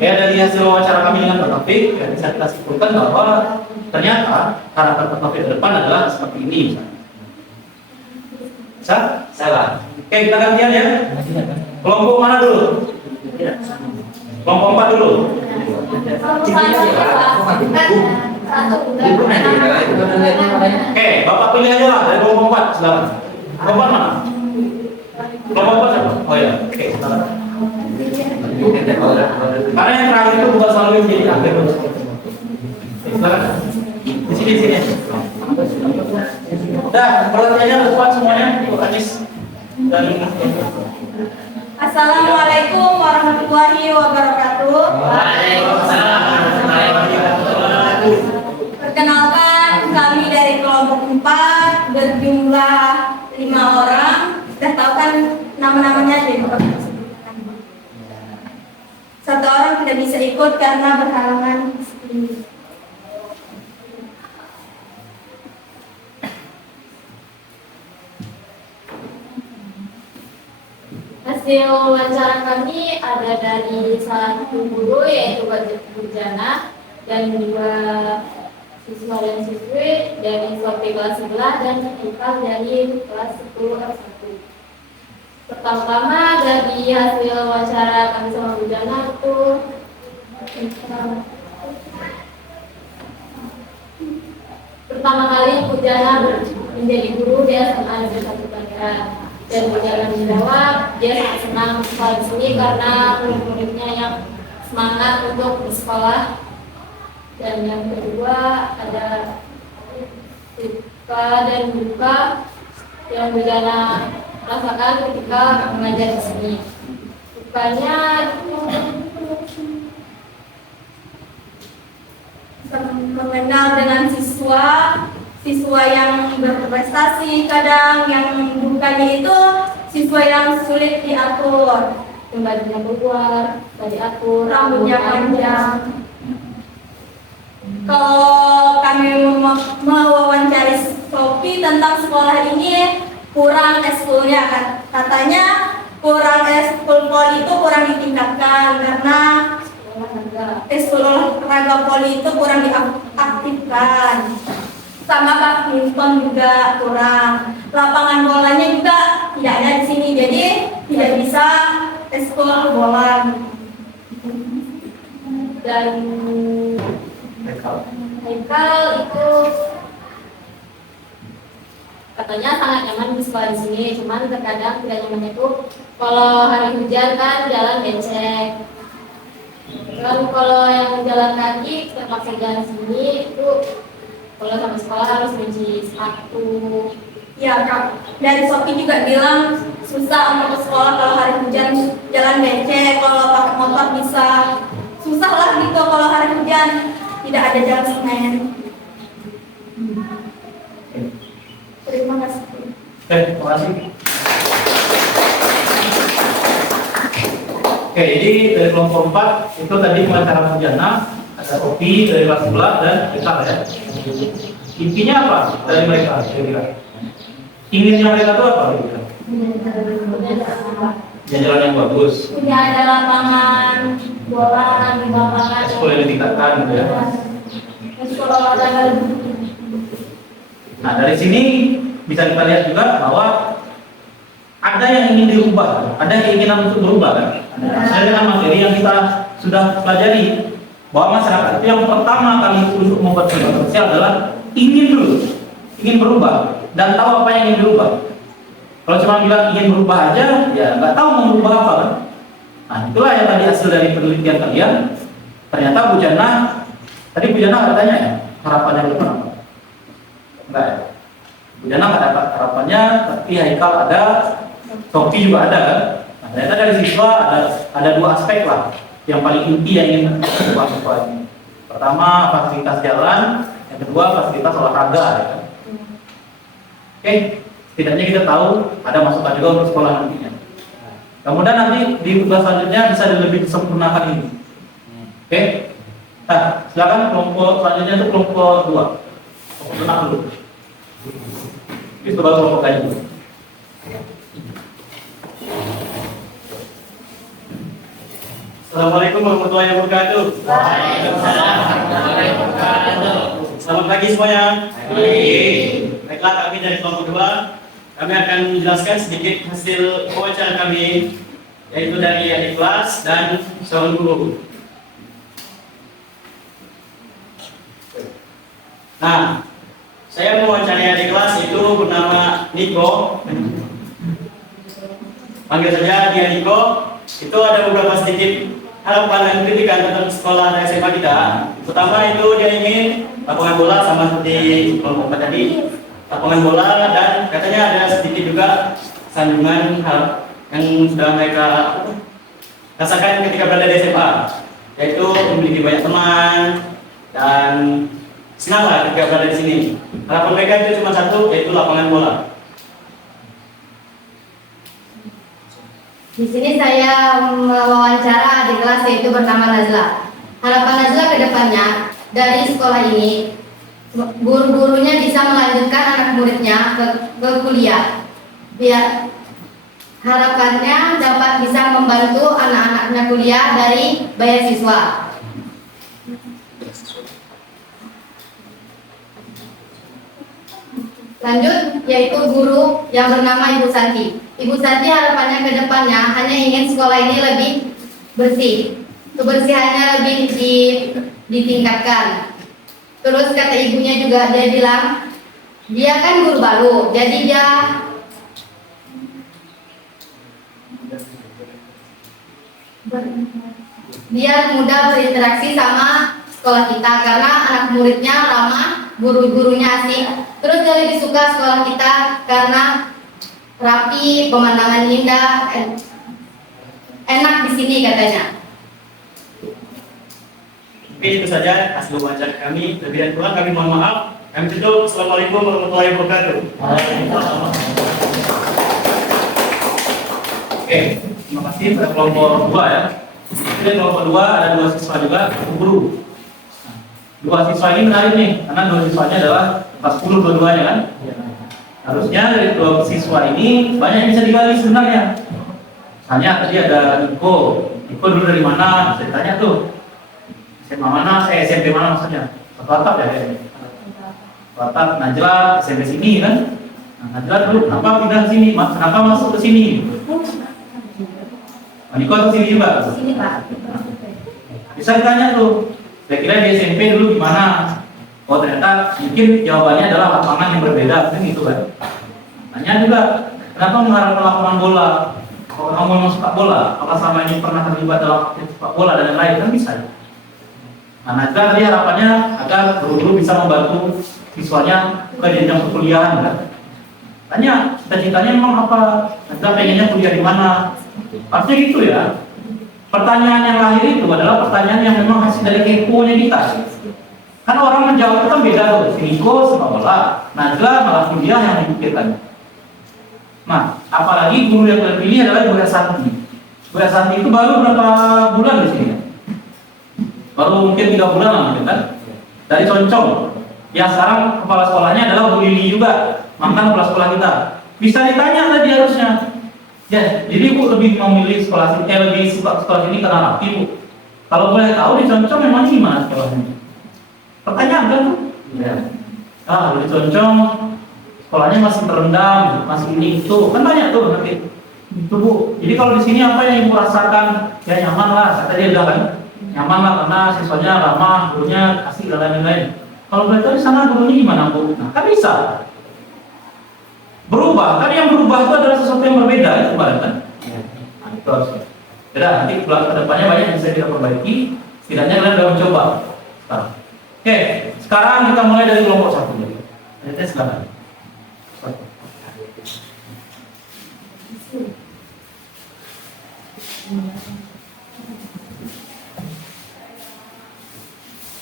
ya dari hasil wawancara kami dengan Pak Taufik, ya bisa kita simpulkan bahwa ternyata harapan Pak Taufik ke depan adalah seperti ini. Bisa? Salah. Oke, kita gantian ya. Kelompok mana dulu? Kelompok 4 dulu. Oke, Bapak pilih aja lah dari kelompok 4, silakan. Kelompok mana? Kelompok 4 siapa? Oh ya, oke, silakan. Karena yang terakhir itu bukan selalu yang jadi akhir. Silakan. Di sini. Udah, pertanyaannya lepas semuanya, Ibu Anis. Dan Assalamualaikum warahmatullahi wabarakatuh. Waalaikumsalam warahmatullahi wabarakatuh. Perkenalkan, kami dari kelompok 4 berjumlah 5 orang. Sudah tahu kan nama-namanya dari Bapak? Satu orang tidak bisa ikut karena berhalangan disiplin. Hasil wawancara kami ada dari salah satu guru yaitu Bu Jana dan dua siswa dan siswi dari SOP kelas 11 dan IPA dari kelas 10 F1. Pertama-tama dari hasil wawancara kami sama Bu Jana itu pertama kali Bu Jana menjadi guru di SMA Negeri 1 Tangerang. Dan berjalan menjawab, dia sangat senang sekolah di sini karena murid-muridnya yang semangat untuk bersekolah. Dan yang kedua ada suka dan duka yang Bujana rasakan ketika mengajar di sini. Sukanya Mengenal dengan siswa yang berprestasi, kadang yang dukanya itu siswa yang sulit diatur, bajunya keluar, tadi aku rambutnya panjang. Kalau kami mewawancari Sophie tentang sekolah ini kurang ekskulnya kan, katanya kurang ekskul poli itu kurang ditingkatkan karena ekskul olahraga poli itu kurang diaktifkan. Sama badminton juga kurang, lapangan bolanya juga tidak ada di sini, jadi tidak bisa ekskul bola. Dan Haikal itu katanya sangat nyaman di sekolah di sini, cuman terkadang tidak nyaman itu kalau hari hujan kan jalan becek. Dan kalau yang jalan kaki terpaksa jalan sini itu kalau sampai sekolah harus cuci sepatu. Ya Kak, dari Sophie juga bilang susah untuk ke sekolah kalau hari hujan jalan becek, kalau pakai motor bisa susah lah gitu kalau hari hujan tidak ada jalan semen. Terima kasih. terima kasih. Oke, jadi dari kelompok 4 itu tadi pengacara Bujana, ada Opi dari kelas 11 dan Ekal ya. Intinya apa dari mereka? Kira-kira inginnya mereka itu apa? Kira-kira jalan yang bagus, Punya ada lapangan bola di lapangan. sekolah yang ditingkatkan gitu ya. Sekolah olahraga. Nah dari sini bisa kita lihat juga bahwa ada yang ingin dirubah, ada keinginan untuk berubah kan. Sesuai dengan materi yang kita sudah pelajari, bahwa masyarakat itu yang pertama kali untuk membuat perubahan sosial adalah ingin dulu, ingin berubah dan tahu apa yang ingin berubah. Kalau cuma bilang ingin berubah aja, ya nggak tahu mau berubah apa kan. Nah itulah yang tadi hasil dari penelitian kalian. Ternyata Bujana, tadi Bujana nggak tanya ya harapannya ke depan apa? Enggak ya. Bujana nggak dapat harapannya, tapi Haikal ada, Sophie juga ada kan. Nah, ternyata dari siswa ada dua aspek lah yang paling inti yang ingin berubah sekolah ini. Pertama fasilitas jalan, yang kedua fasilitas olahraga ya kan. Oke, setidaknya kita tahu ada masukan juga untuk sekolah nantinya. Kemudian nanti di tugas selanjutnya bisa lebih disempurnakan ini. Oke, nah silakan kelompok selanjutnya itu kelompok 2. Kelompok tenang dulu. Itu baru kelompok kayu. Assalamualaikum warahmatullahi wabarakatuh. Waalaikumsalam warahmatullahi wabarakatuh. Selamat pagi semuanya. Baiklah, kami dari kelompok 2, kami akan menjelaskan sedikit hasil wawancara kami yaitu dari adik kelas dan calon guru. Nah, saya mewawancari adik kelas itu bernama Niko. Panggil saja dia Niko. Itu ada beberapa sedikit harapan dan kritikan tentang sekolah dan SMA kita. Pertama itu dia ingin lapangan bola sama seperti kelompok tadi, lapangan bola, dan katanya ada sedikit juga sanjungan hal yang sudah mereka rasakan ketika berada di SMA, yaitu memiliki banyak teman dan senanglah ketika berada di sini. Harapan mereka itu cuma satu, yaitu lapangan bola. Di sini saya mewawancara adik kelas yaitu bernama Nazla. Harapan Nazla ke depannya dari sekolah ini, guru-gurunya bisa melanjutkan anak muridnya ke kuliah. Biar harapannya dapat bisa membantu anak-anaknya kuliah dari bayar siswa. Lanjut, yaitu guru yang bernama Ibu Santi. Ibu Santi harapannya ke depannya hanya ingin sekolah ini lebih bersih, kebersihannya lebih ditingkatkan. Terus kata ibunya juga, dia bilang dia kan guru baru, jadi dia mudah berinteraksi sama sekolah kita karena anak muridnya ramah, guru-gurunya asik. Terus dia lebih suka sekolah kita karena rapi, pemandangan indah, enak di sini katanya. Oke, itu saja hasil wawancara kami. Lebih dan kurang kami mohon maaf. Kami tutup. Assalamualaikum warahmatullahi wabarakatuh. Oke, terima kasih pada kelompok 2 ya. Kemudian kelompok 2 ada 2 siswa juga, guru. Nah, 2 siswa ini menarik nih, karena 2 siswanya adalah kelas 10 dua-duanya kan. Harusnya dari 2 siswa ini banyak yang bisa digali sebenarnya. Misalnya tadi ada Niko. Niko dulu dari mana? Saya tanya tuh. SMA mana? SMP mana maksudnya? Satu atap ya? Satu atap. Najla SMP sini kan? Nah, Najla dulu kenapa pindah ke sini? Kenapa masuk ke sini? Niko ke sini juga? Sini Pak. Bisa ditanya tuh. Saya kira di SMP dulu gimana? Oh ternyata mungkin jawabannya adalah lapangan yang berbeda, kan gitu kan? Tanya juga, kenapa mengharapkan lapangan bola? Kalau kamu memang suka bola, apakah selama ini pernah terlibat dalam sepak bola dan yang lain? Kan bisa. Nah, Najla tadi harapannya agar guru-guru bisa membantu siswanya ke jenjang perkuliahan kan? Tanya, cita-citanya memang apa? Najla pengennya kuliah di mana? Artinya gitu ya. Pertanyaan yang lahir itu adalah pertanyaan yang memang hasil dari kepo-nya kita. Kan orang menjawab itu kan beda tuh. Si Niko sepak bola, Najla malah kuliah yang dipikirkan. Nah, apalagi guru yang terpilih adalah Bu Santi. Bu Santi itu baru berapa bulan di sini? Baru mungkin 3 bulan lah mungkin kan? Dari Concong. Yang sekarang kepala sekolahnya adalah Bu Lili juga, mantan kepala sekolah kita. Bisa ditanya tadi harusnya. Ya, jadi Bu lebih memilih sekolah sini, lebih suka sekolah sini karena rapi Bu. Kalau boleh tahu di Concong memang gimana sekolahnya? Pertanyaan kan tuh? Ya. Ah, di Concong sekolahnya masih terendam, masih ini itu kan banyak tuh nanti. Itu Bu. Jadi kalau di sini apa yang Ibu rasakan? Ya nyaman lah, kata dia bilang kan. Nyaman lah karena siswanya ramah, gurunya asik dan lain-lain. Kalau boleh tahu di sana gurunya gimana Bu? Nah, kan bisa. Berubah, kan yang berubah itu adalah sesuatu yang berbeda itu kan? Nah, itu harusnya. Jadi nanti ke depannya banyak yang bisa kita perbaiki. Setidaknya kalian sudah mencoba. Sekarang. Oke, sekarang kita mulai dari kelompok 1 dulu. Ada silakan.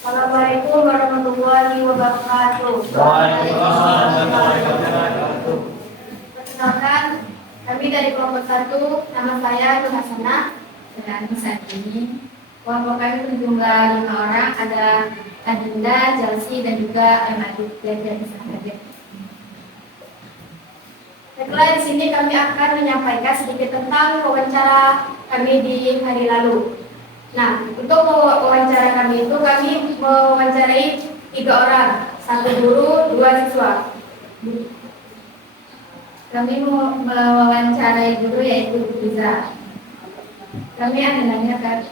Assalamualaikum warahmatullahi wabarakatuh. Waalaikumsalam warahmatullahi wabarakatuh. Perkenalkan, kami dari kelompok 1, nama saya Nur Hasanah dan saat ini kelompok kami berjumlah 5 orang, ada Adinda, Chelsea, dan juga Adit belajar di sana. Baiklah, di sini kami akan menyampaikan sedikit tentang wawancara kami di hari lalu. Nah, untuk wawancara kami itu kami mewawancarai 3 orang, 1 guru, 2 siswa. Kami mewawancarai guru yaitu Bu Liza. Kami ada nanya kan.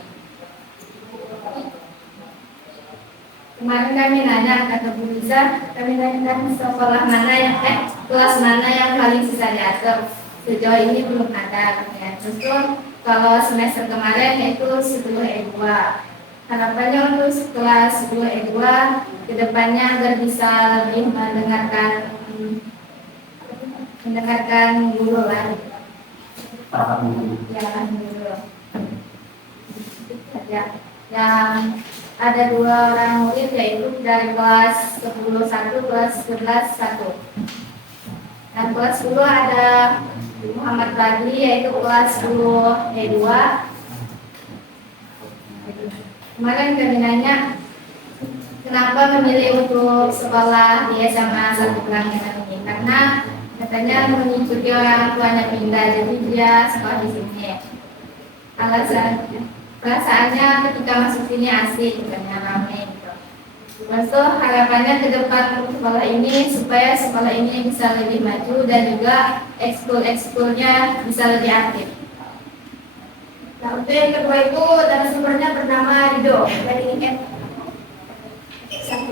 Kemarin kami nanya kata Bu Lisa, kami nanyakan sekolah mana yang kelas mana yang paling susah diatur. Sejauh ini belum ada. Ya. Terus tuh, kalau semester kemarin itu 10 E2. Harapannya untuk kelas 10 E2 kedepannya agar bisa lebih mendengarkan guru lah. Ya, guru. Ya, yang ada 2 orang murid yaitu dari kelas 10 1, kelas 11 1. Dan kelas 10 ada Muhammad Fadli yaitu kelas 10 E2. Kemarin kami nanya kenapa memilih untuk sekolah di SMA 1 Pelangiran ini, karena katanya mengikuti orang tuanya pindah, jadi dia sekolah di sini. Perasaannya ketika masuk sini asik, katanya ramai gitu. Terus tuh harapannya ke depan sekolah ini supaya sekolah ini bisa lebih maju dan juga ekskul-ekskulnya bisa lebih aktif. Nah, untuk yang kedua itu narasumbernya bernama Rido dari F1.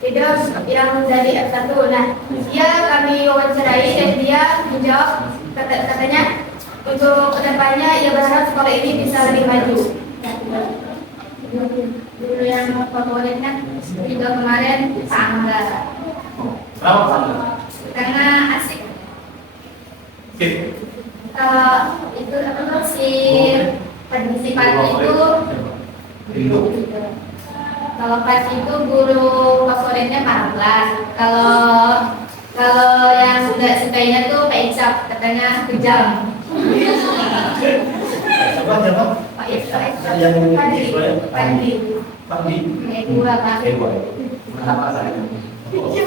Rido yang dari F1. Nah, dia kami wawancarai dan dia menjawab katanya untuk kedepannya ia berharap sekolah ini bisa lebih maju. Dulu yang favoritnya Rido kemarin Sangga. Kenapa Sangga? Karena asik. Sip. Itu apa si partisipan itu kalau pas itu guru favoritnya Marlas. Kalau yang sudah sukainya tuh Pak Icap, katanya kejam. Siapa? Pak Icap. Pandi. Dua Pak. Kenapa saya? Oke,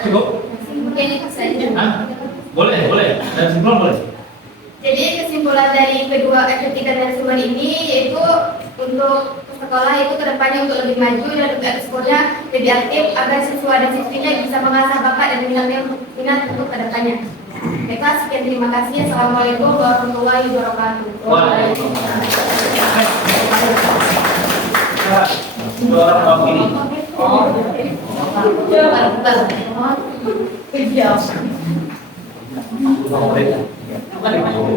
cukup. Mungkin itu saja. Hah? Boleh. Dan sebelum boleh. Jadi kesimpulan dari ketiga narasumber ini yaitu untuk sekolah itu kedepannya untuk lebih maju dan untuk ekskulnya lebih aktif agar siswa dan siswinya bisa mengasah bakat dan minat untuk kedepannya. Baiklah, sekian terima kasih. Assalamualaikum warahmatullahi wabarakatuh. Waalaikumsalam. Dua orang mewakili.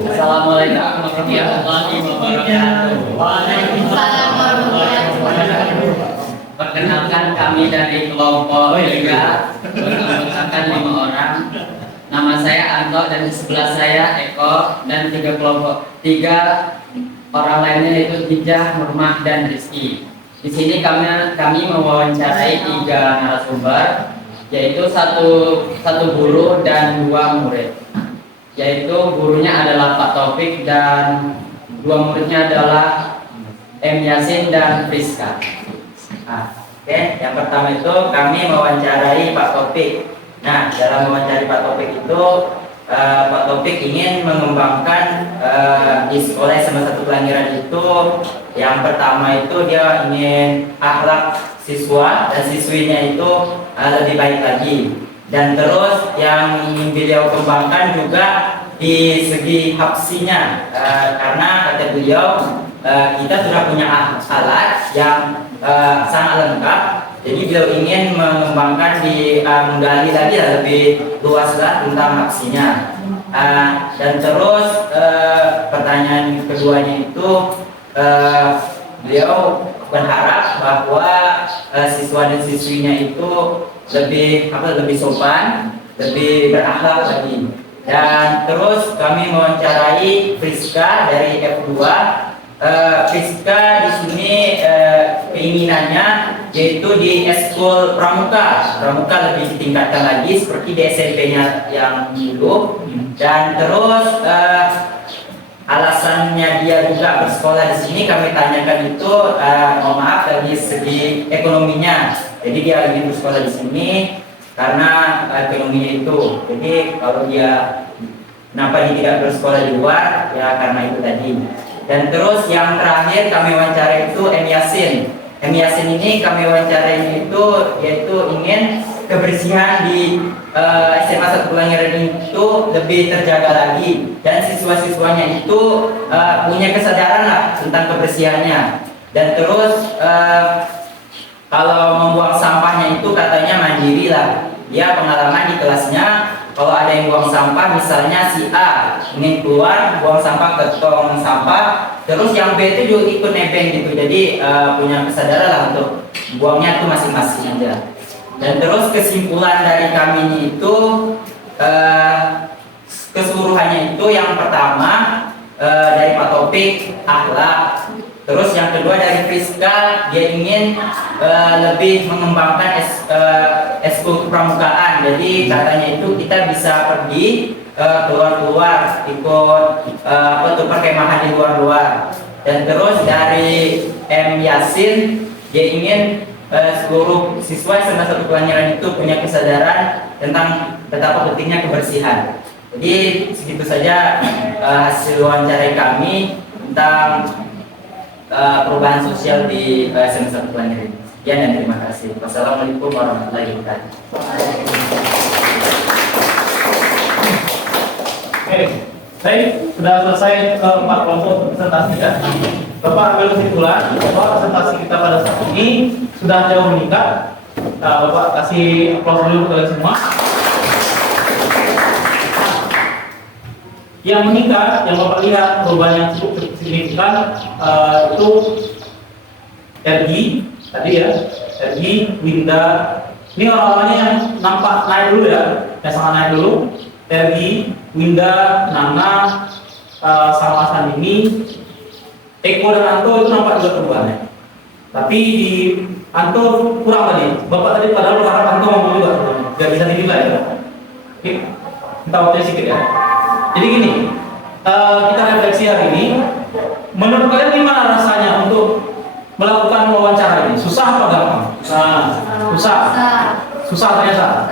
Assalamualaikum warahmatullahi wabarakatuh. Waalaikumsalam warahmatullahi wabarakatuh. Perkenalkan kami dari kelompok 3 beranggotakan 5 orang. Nama saya Anto dan di sebelah saya Eko dan 3 orang lainnya yaitu Hijah, Nurmah dan Rizky. Di sini kami mewawancarai 3 narasumber, yaitu satu guru dan 2 murid. Yaitu gurunya adalah Pak Taufik dan 2 muridnya adalah M. Yasin dan Friska. Oke, yang pertama itu kami mewawancarai Pak Taufik. Nah, dalam mewawancarai Pak Taufik itu Pak Taufik ingin mengembangkan di sekolah SMA 1 Pelangiran itu, yang pertama itu dia ingin akhlak siswa dan siswinya itu lebih baik lagi. Dan terus yang ingin beliau kembangkan juga di segi hapsinya, karena kata beliau kita sudah punya alat yang sangat lengkap. Jadi beliau ingin mengembangkan menggali lagi lebih luas tentang hapsinya. Dan terus pertanyaan keduanya itu beliau berharap bahwa siswa dan siswinya itu lebih sopan, lebih berakhlak lagi. Dan terus kami mewawancarai Friska dari F2. Friska di sini keinginannya yaitu di ekskul pramuka lebih ditingkatkan lagi seperti di SMP-nya yang dulu. Dan terus alasannya dia juga bersekolah di sini kami tanyakan itu, mohon maaf, dari segi ekonominya. Jadi dia ingin bersekolah di sini karena ekonominya itu. Jadi kalau dia kenapa dia tidak bersekolah di luar, ya karena itu tadi. Dan terus yang terakhir kami wawancara itu M. Yasin. M. Yasin ini kami wawancarai itu yaitu ingin kebersihan di SMA 1 Kelangeran itu lebih terjaga lagi, dan siswa-siswanya itu punya kesadaran lah tentang kebersihannya. Dan terus kalau membuang sampahnya itu katanya mandiri lah. Dia pengalaman di kelasnya, kalau ada yang buang sampah, misalnya si A ingin keluar buang sampah ke tong sampah, terus yang B itu juga ikut nebeng gitu. Jadi punya kesadaran lah untuk buangnya itu masing-masing aja. Dan terus kesimpulan dari kami itu keseluruhannya itu, yang pertama dari Pak Topik akhlak. Terus yang kedua dari Friska, dia ingin lebih mengembangkan eskul kepramukaan. Jadi katanya itu kita bisa pergi keluar-keluar, ikut perkemahan di luar-luar. Dan terus dari M. Yasin, dia ingin seluruh siswa SMA 1 Kelangeran itu punya kesadaran tentang betapa pentingnya kebersihan. Jadi segitu saja hasil wawancara kami tentang perubahan sosial di SMA 1 Kelangeran. Sekian dan terima kasih. Wassalamualaikum warahmatullahi wabarakatuh. Oke, baik, sudah selesai keempat kelompok presentasi ya. Bapak ambil kesimpulan bahwa presentasi kita pada saat ini sudah jauh meningkat. Bapak kasih aplaus dulu kalian semua. Yang meningkat, yang Bapak lihat perubahan yang cukup signifikan itu RG tadi ya, RG, Winda. Ini orang-orangnya yang nampak naik dulu ya, yang sangat naik dulu. RG, Winda, Nana, sama Sandini, Eko dan Anto itu nampak juga perubahannya. Tapi di Anto kurang tadi. Bapak tadi padahal berharap Anto ngomong juga, nggak bisa dinilai ya. Oke, kita waktunya sedikit ya. Jadi gini, kita refleksi hari ini. Menurut kalian gimana rasanya untuk melakukan wawancara ini? Susah apa gampang? Susah. Susah ternyata.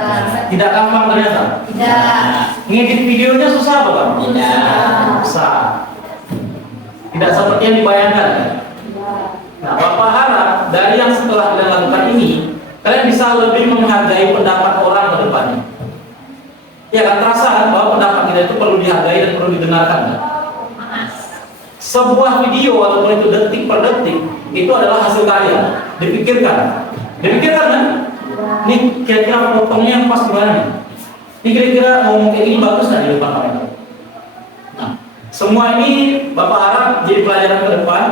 Tidak gampang ternyata. Ngedit videonya susah apa Pak? Susah. Tidak seperti yang dibayangkan. Nah, Bapak harap dari yang setelah kalian lakukan ini, kalian bisa lebih menghargai pendapat orang ke depannya. Ya kan, terasa bahwa pendapat kita itu perlu dihargai dan perlu didengarkan kan? Sebuah video walaupun itu detik per detik itu adalah hasil karya. Dipikirkan kan? Ini kira-kira potongnya yang pas gimana nih? Ini kira-kira ngomong kayak gini bagus nggak di depan kamera? Nah, semua ini Bapak harap jadi pelajaran ke depan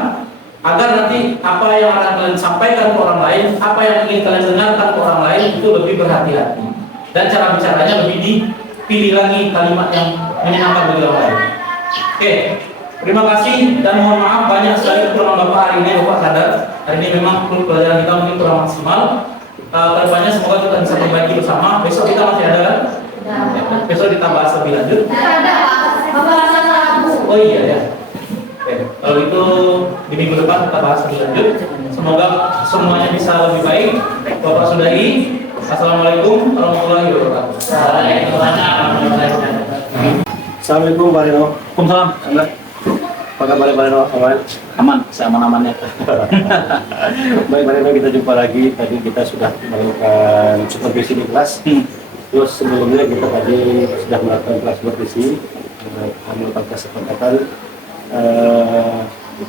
agar nanti apa yang akan kalian sampaikan ke orang lain, apa yang ingin kalian dengarkan ke orang lain itu lebih berhati-hati dan cara bicaranya lebih dipilih lagi kalimat yang menyenangkan bagi orang lain. Oke, terima kasih dan mohon maaf banyak sekali kekurangan Bapak hari ini. Bapak sadar hari ini memang pelajaran kita mungkin kurang maksimal. Kedepannya semoga kita bisa perbaiki bersama. Besok kita masih ada kan? Besok kita bahas lebih lanjut. Ada Pak, Bapak rasa Rabu. Oh iya ya. Oke, kalau itu di minggu depan kita bahas lebih lanjut. Semoga semuanya bisa lebih baik. Bapak sudahi. Assalamualaikum warahmatullahi wabarakatuh. Assalamualaikum Pak Reno. Waalaikumsalam. Apa kabar Pak Reno? Aman, seaman-amannya. Baik Pak Reno, kita jumpa lagi. Tadi kita sudah melakukan supervisi di kelas. Terus sebelumnya kita tadi sudah melakukan kelas supervisi, melakukan kesepakatan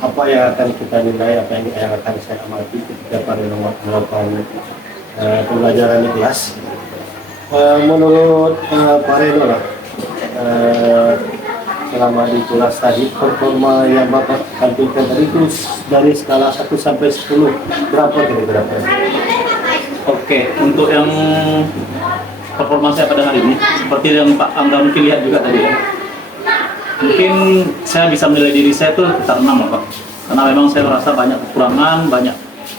apa yang akan kita nilai, apa yang akan saya amati ketika Pak Reno melakukan pembelajaran di kelas. Menurut Pak Reno lah, selama di kelas tadi performa yang Bapak tampilkan tadi itu dari skala 1 sampai 10 berapa kira-kira? Oke, untuk yang performa saya pada hari ini seperti yang Pak Angga mungkin lihat juga tadi ya, mungkin saya bisa menilai diri saya tuh sekitar 6 lah Pak, karena memang saya merasa banyak kekurangan, banyak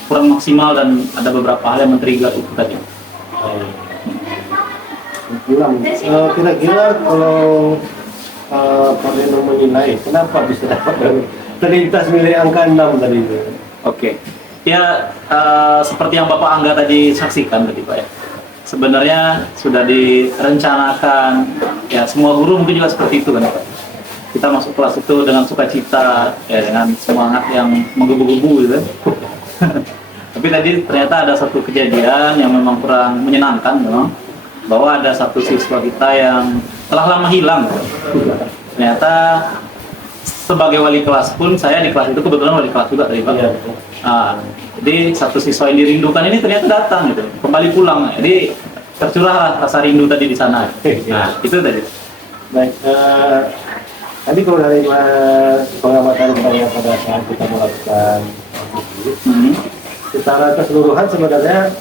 kurang maksimal dan ada beberapa hal yang men-trigger itu tadi. Kira-kira kalau Pak Reno menilai kenapa bisa dapat terlintas nilai angka 6 tadi itu? Oke, ya seperti yang Bapak Angga tadi saksikan tadi Pak ya, sebenarnya sudah direncanakan ya, semua guru mungkin juga seperti itu kan Pak. Kita masuk kelas itu dengan sukacita ya, dengan semangat yang menggebu-gebu gitu. Tapi tadi ternyata ada satu kejadian yang memang kurang menyenangkan, memang bahwa ada satu siswa kita yang telah lama hilang. Ternyata sebagai wali kelas pun, saya di kelas itu kebetulan wali kelas juga tadi Pak. Iya. Jadi satu siswa yang dirindukan ini ternyata datang gitu, kembali pulang. Jadi tercurah rasa rindu tadi di sana. Nah, itu tadi. Baik, tadi kalau dari pengamatan saya pada saat kita melakukan secara keseluruhan sebenarnya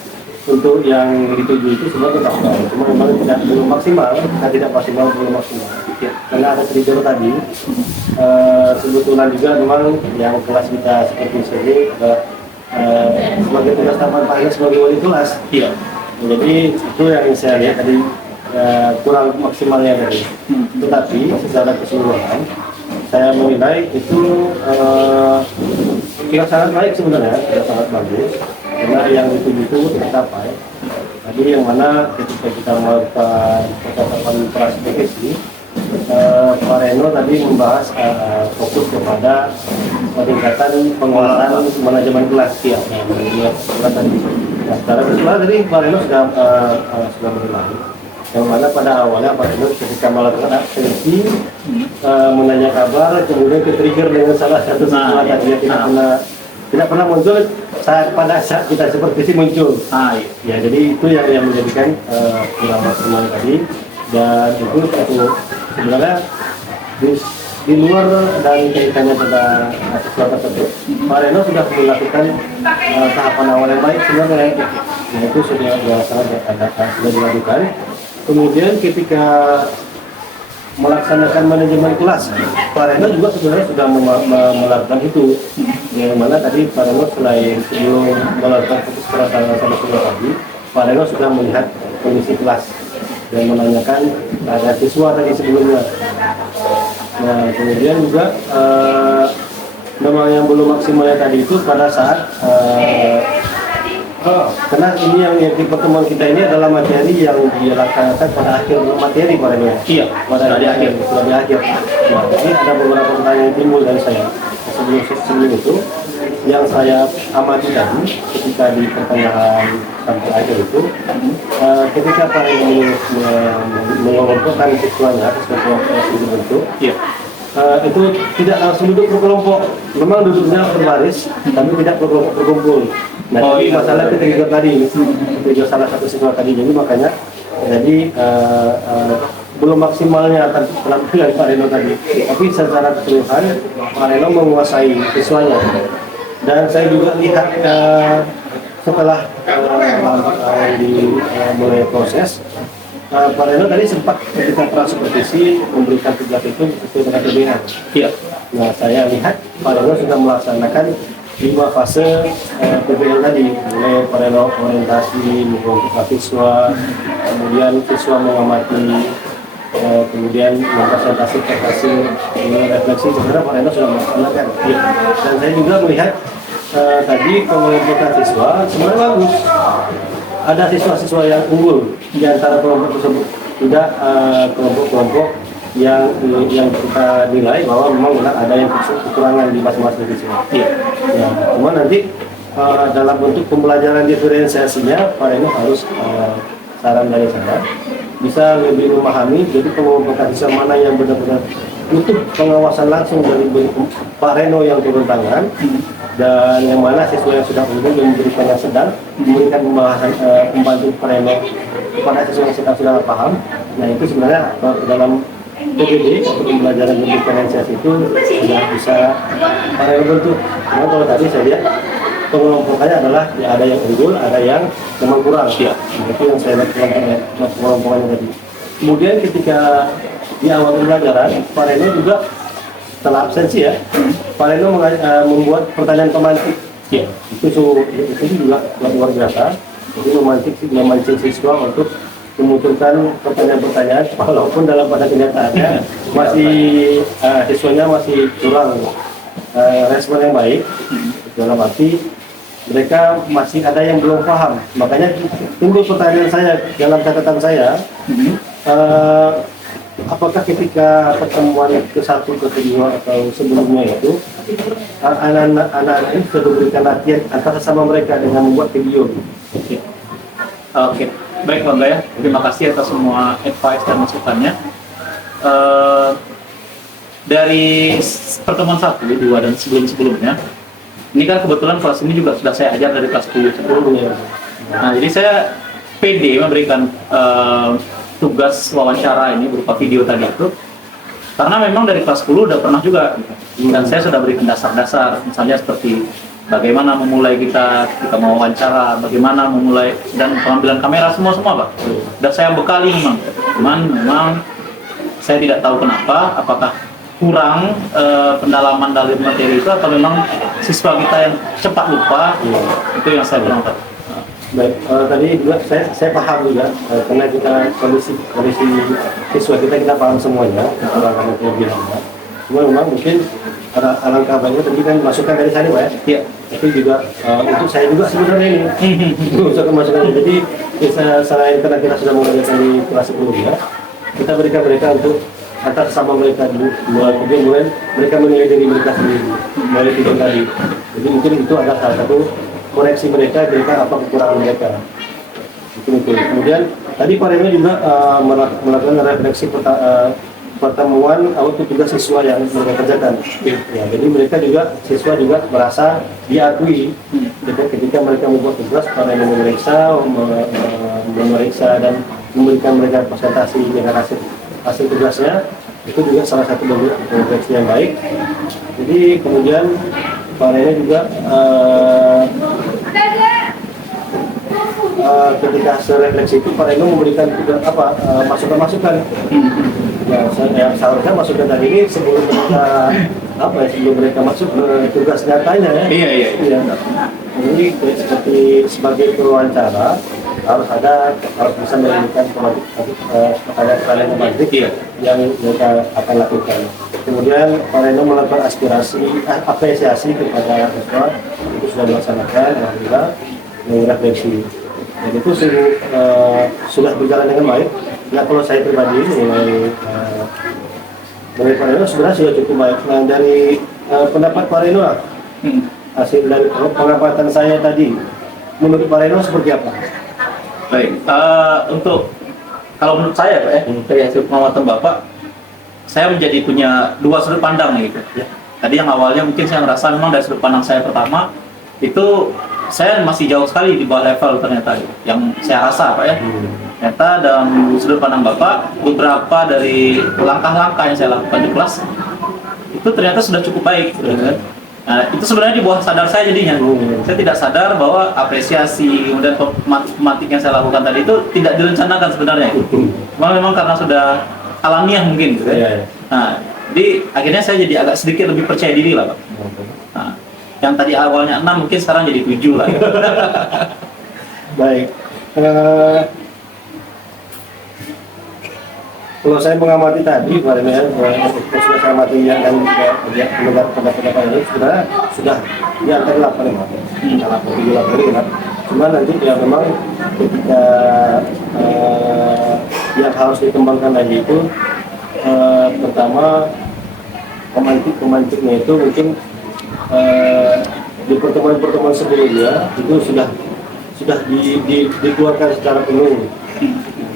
untuk yang dituju itu semua tetap baik, cuma memang belum maksimal, kita tidak belum maksimal. Karena ada trigger tadi, kebetulan juga memang yang kelas kita seperti ini sebagai tugas tambahan Pak Ines sebagai wali kelas. Iya. Jadi itu yang saya lihat tadi kurang maksimalnya tadi. Tetapi secara keseluruhan saya menilai itu sudah sangat baik sebenarnya, sudah sangat bagus. Karena yang dituju itu tercapai. Tadi yang mana ketika kita melakukan percakapan praspekisi, Pak Reno tadi membahas fokus kepada peningkatan penguasaan manajemen kelas ya, manajemen kelas tadi. Nah, secara keseluruhan tadi Pak Reno sudah menilai. Yang mana pada awalnya Pak Reno ketika melakukan absensi menanya kabar, kemudian ke-trigger dengan salah satu siswa tadi yang tidak pernah muncul pada saat kita seperti ini muncul. Ya, jadi itu yang menjadikan kurang maksimal tadi. Dan itu sebenarnya di luar dan kaitannya pada siswa tersebut, Pak Reno sudah melakukan tahapan awal yang baik sebenarnya. Nah, itu sudah dilakukan. Kemudian ketika melaksanakan manajemen kelas, Pak Reno juga sebenarnya sudah melakukan itu. Yang mana tadi Pak Reno sebelum melakukan fokus perasaan sama siswa tadi, Pak Reno sudah melihat kondisi kelas dan menanyakan ada siswa tadi sebelumnya. Nah, kemudian juga memang yang belum maksimalnya tadi itu pada saat karena ini yang di pertemuan kita ini adalah materi yang dilaksanakan pada akhir materi Pak Reno. Iya, sudah di akhir. Nah, ini ada beberapa pertanyaan yang timbul dari saya. Sebelum itu, yang saya amati tadi ketika di pertengahan sampai akhir itu, ketika Pak Reno mengelompokkan siswanya sesuai yang dibentuk, itu tidak langsung duduk berkelompok, memang duduknya berbaris, tapi tidak berkelompok berkumpul. Nah, masalah trigger tadi, trigger salah satu siswa tadi, jadi makanya belum maksimalnya penampilan Pak Reno tadi, tapi secara keseluruhan Pak Reno menguasai siswanya. Dan saya juga lihat setelah mulai proses, Pak Reno tadi sempat ketika prasupervisi memberikan tugas itu sesuai dengan PBN. Nah, saya lihat Pak Reno sudah melaksanakan 5 fase PBN tadi, mulai Pak Reno orientasi, mengumpulkan siswa, kemudian siswa mengamati, kemudian mempresentasikan hasil, refleksi. Sebenarnya Pak Reno sudah melaksanakan. Dan saya juga melihat tadi pengumpulan siswa sebenarnya bagus. Ada siswa-siswa yang unggul di antara kelompok tersebut, tidak kelompok-kelompok yang kita nilai bahwa memang benar ada yang kekurangan di masing-masing siswa. Ya, cuma nanti dalam bentuk pembelajaran diferensiasinya Pak Reno harus saran dari saya bisa lebih memahami, jadi pengumpulan siswa mana yang benar-benar butuh pengawasan langsung dari Pak Reno yang turun tangan, dan yang mana siswa yang sudah unggul dan memberikan yang sedang memberikan pembahasan membantu Pak Reno kepada siswa yang sudah paham. Nah, itu sebenarnya dalam PBD atau pembelajaran diferensiasi itu sudah bisa Pak Reno bentuk. Nah, kalau tadi saya lihat pengelompokannya adalah ada yang unggul, ada yang memang kurang. Itu yang saya lakukan pengelompokannya tadi. Kemudian ketika di awal pembelajaran, Pak Reno juga setelah absensi ya, Pak Reno membuat pertanyaan pemancing. Itu juga luar biasa. Jadi memancing siswa untuk memunculkan pertanyaan-pertanyaan, walaupun pada kenyataannya masih siswanya masih kurang respon yang baik. Dalam arti mereka masih ada yang belum paham. Makanya timbul pertanyaan saya dalam catatan saya. apakah ketika pertemuan ke-1, ke-2 atau sebelumnya itu anak-anak ini sudah diberikan latihan antara sama mereka dengan membuat video? Oke, baik Bang ya. Terima kasih atas semua advice dan masukannya. Dari pertemuan 1, 2 dan sebelum-sebelumnya, ini kan kebetulan kelas ini juga sudah saya ajar dari kelas 10 sebelumnya. Nah, jadi saya PD memberikan tugas wawancara ini berupa video tadi itu, karena memang dari kelas 10 udah pernah juga, dan saya sudah berikan dasar-dasar, misalnya seperti bagaimana memulai kita mau wawancara, bagaimana memulai dan pengambilan kamera semua Pak. Dan saya bekali memang saya tidak tahu kenapa, apakah kurang pendalaman dari materi itu atau memang siswa kita yang cepat lupa, itu yang saya kurang tahu. Baik, tadi juga saya paham juga karena kita kondisi siswa kita paham semuanya, alangkah kelebihannya. Cuma memang mungkin alangkah baiknya tadi kan masukan dari saya Pak ya. Iya. Tapi juga untuk saya juga sebenarnya ini untuk masukan. Jadi selain karena kita sudah mengajarkan di kelas sebelumnya, kita berikan mereka untuk antar sama mereka dulu, kemudian mereka menilai diri mereka sendiri dari video tadi. Jadi mungkin itu adalah salah satu koreksi mereka apa kekurangan mereka. Itu. Kemudian tadi Pak Reno juga melakukan refleksi pertemuan atau tugas siswa yang mereka kerjakan. Ya, jadi mereka juga siswa juga merasa diakui ketika mereka membuat tugas. Pak Reno memeriksa dan memberikan mereka presentasi dengan hasil tugasnya, itu juga salah satu bentuk refleksi yang baik. Jadi kemudian Pak Reno juga ketika hasil refleksi itu Pak Reno memberikan juga masukan-masukan. Ya, seharusnya masukan tadi ini sebelum mereka masuk ke tugas nyatanya ya. Iya. Jadi seperti sebagai pewawancara harus bisa memberikan pertanyaan pematik yang mereka akan lakukan. Kemudian Pak Reno melakukan apresiasi kepada siswa itu sudah dilaksanakan, alhamdulillah, refleksi. Dan itu sudah berjalan dengan baik. Ya kalau saya pribadi menilai Pak Reno sebenarnya sudah cukup baik. Nah dari pendapat Pak Reno hasil dari pengamatan saya tadi, menurut Pak Reno seperti apa? Baik, untuk kalau menurut saya Pak ya, dari hasil pengamatan Bapak, saya menjadi punya dua sudut pandang gitu. Ya. Tadi yang awalnya mungkin saya merasa memang dari sudut pandang saya pertama itu saya masih jauh sekali di bawah level ternyata yang saya rasa Pak ya. Ternyata dalam sudut pandang Bapak, beberapa dari langkah-langkah yang saya lakukan di kelas itu ternyata sudah cukup baik. Nah, itu sebenarnya di bawah sadar saya jadinya. Saya tidak sadar bahwa apresiasi kemudian pematik yang saya lakukan tadi itu tidak direncanakan sebenarnya. Cuma memang karena sudah alamiah mungkin gitu ya. Nah, jadi akhirnya saya jadi agak sedikit lebih percaya diri lah Pak. Nah, yang tadi awalnya 6 mungkin sekarang jadi 7 lah. Baik. Kalau saya mengamati tadi, Pak Reno ya, sudah saya amati yang dan juga pendapat ini sebenarnya sudah di angka 8 ya, kalau 7 ini kan. Cuma nanti ya memang ketika yang harus dikembangkan lagi itu pertama pemantiknya itu mungkin di pertemuan sebelumnya itu sudah dikeluarkan secara penuh.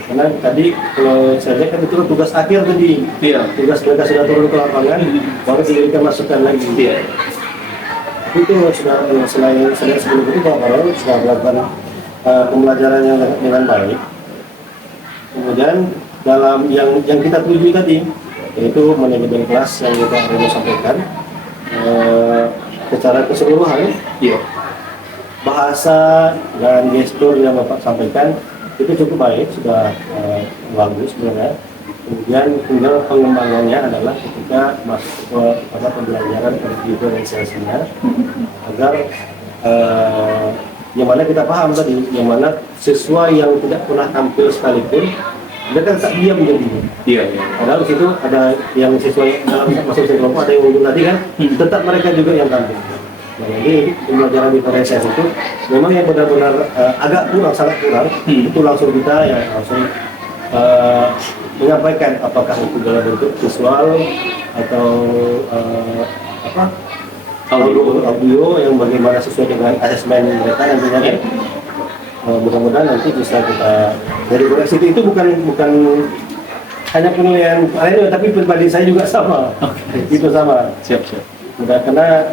Karena tadi kalau saya lihat kan itu tugas akhir tadi. Tugas mereka sudah turun ke lapangan, baru diberikan masukan lagi. Itu sudah selain sebelum itu Pak Reno sudah melakukan pembelajaran yang dengan baik. Kemudian dalam yang kita tuju tadi, yaitu manajemen kelas yang Pak Reno sampaikan, secara keseluruhan, bahasa dan gestur yang Bapak sampaikan itu cukup baik, sudah bagus sebenarnya. Kemudian tinggal pengembangannya adalah ketika masuk ke pembelajaran individualisasinya, agar yang mana kita paham tadi, yang mana siswa yang tidak pernah tampil sekalipun mereka tak diam jadinya. Padahal di situ ada yang siswa dalam masing-masing kelompok ada yang unggul tadi kan, tetap mereka juga yang tampil. Nah, jadi pembelajaran di PRSS itu memang yang benar-benar agak kurang, sangat kurang. Itu langsung kita ya langsung menyampaikan apakah itu dalam bentuk visual atau apa audio yang bagaimana sesuai dengan asesmen mereka nantinya kan. Mudah-mudahan nanti bisa kita dari koreksi itu bukan hanya penilaian Pareno tapi pribadi saya juga sama. Itu sama. Siap. Mudah karena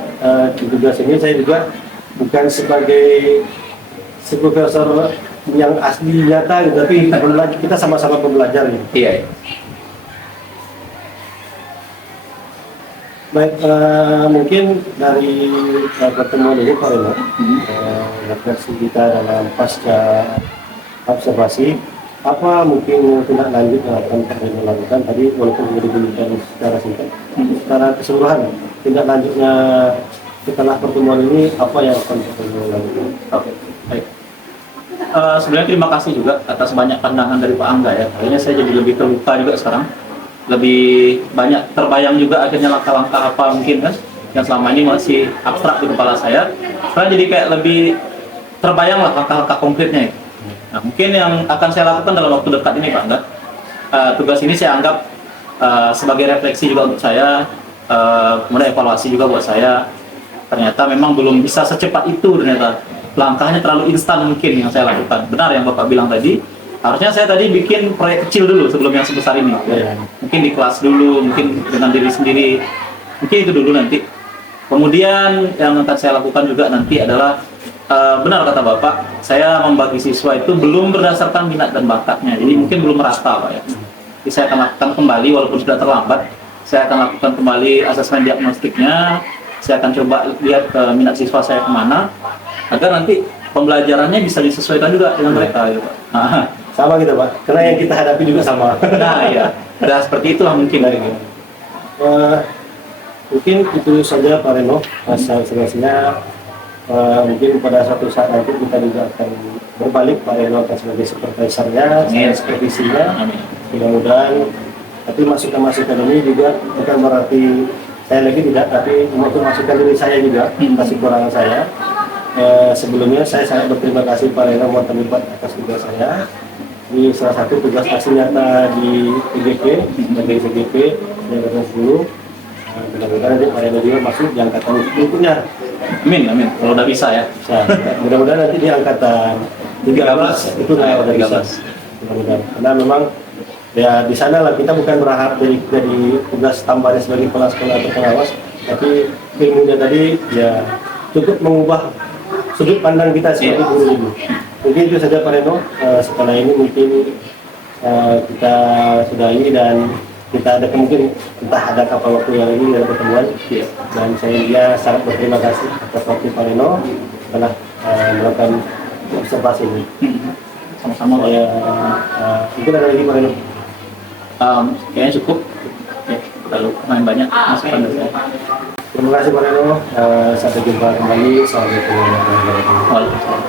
di tugas ini saya juga bukan sebagai profesor yang asli nyata gitu, tapi kita sama-sama pembelajar gitu. Iya. Baik, mungkin dari pertemuan ini Pak Reno, refleksi kita dalam pasca observasi, apa mungkin tindak lanjut yang akan Pak Reno lakukan tadi walaupun sudah diberikan secara singkat, secara keseluruhan tindak lanjutnya setelah pertemuan ini apa yang akan Pak Reno lakukan? Oke, baik. Sebenarnya terima kasih juga atas banyak pandangan dari Pak Angga ya. Akhirnya saya jadi lebih terbuka juga sekarang. Lebih banyak terbayang juga akhirnya langkah-langkah apa mungkin kan yang selama ini masih abstrak di kepala saya. Sekarang jadi kayak lebih terbayang lah langkah-langkah konkretnya. Nah, mungkin yang akan saya lakukan dalam waktu dekat ini Pak Angga, tugas ini saya anggap sebagai refleksi juga untuk saya, kemudian evaluasi juga buat saya. Ternyata memang belum bisa secepat itu ternyata. Langkahnya terlalu instan mungkin yang saya lakukan. Benar yang Bapak bilang tadi, harusnya saya tadi bikin proyek kecil dulu sebelum yang sebesar ini. Mungkin di kelas dulu, mungkin dengan diri sendiri, mungkin itu dulu nanti. Kemudian yang akan saya lakukan juga nanti adalah benar kata Bapak, saya membagi siswa itu belum berdasarkan minat dan bakatnya, jadi mungkin belum merata Pak ya. Jadi saya akan lakukan kembali walaupun sudah terlambat, saya akan lakukan kembali asesmen diagnostiknya, saya akan coba lihat minat siswa saya kemana, agar nanti pembelajarannya bisa disesuaikan juga dengan mereka gitu Pak. Sama gitu Pak, karena yang kita hadapi juga sama. Nah iya, nah seperti itulah mungkin. Mungkin itu saja Pak Reno, selesainya mungkin pada suatu saat nanti kita juga akan berbalik Pak Reno akan sebagai supervisornya, saya supervisinya. Mudah-mudahan, tapi masukan-masukan ini juga bukan berarti saya lagi tidak, tapi untuk masukan diri saya juga, masih kurang saya. Sebelumnya saya sangat berterima kasih Pak Reno mau terlibat atas tugas saya. Ini salah satu tugas asli nyata di PGP, sebagai PGP yang 10. Mudah-mudahan nanti Pak Reno juga masuk di angkatan berikutnya. Amin. Kalau udah bisa ya. Bisa. Mudah-mudahan nanti di angkatan 13 itu udah bisa. Mudah-mudahan. Karena memang ya di sana lah kita bukan berharap dari tugas tambahnya sebagai kepala sekolah atau pengawas, tapi ilmunya tadi ya cukup mengubah sudut pandang kita sebagai guru dulu. Mungkin itu saja Pak Reno. Setelah ini mungkin kita sudahi dan kita ada kemungkinan entah ada kapal waktu yang ini ada pertemuan. Dan saya sangat berterima kasih atas waktu Pak Reno telah melakukan observasi ini. Sama-sama Pak. Mungkin ada lagi Pak Reno. Kayaknya cukup. Oke, lalu main banyak masukan dari saya. Terima kasih Pak Reno. Sampai jumpa kembali. Assalamualaikum warahmatullahi wabarakatuh. Waalaikumsalam.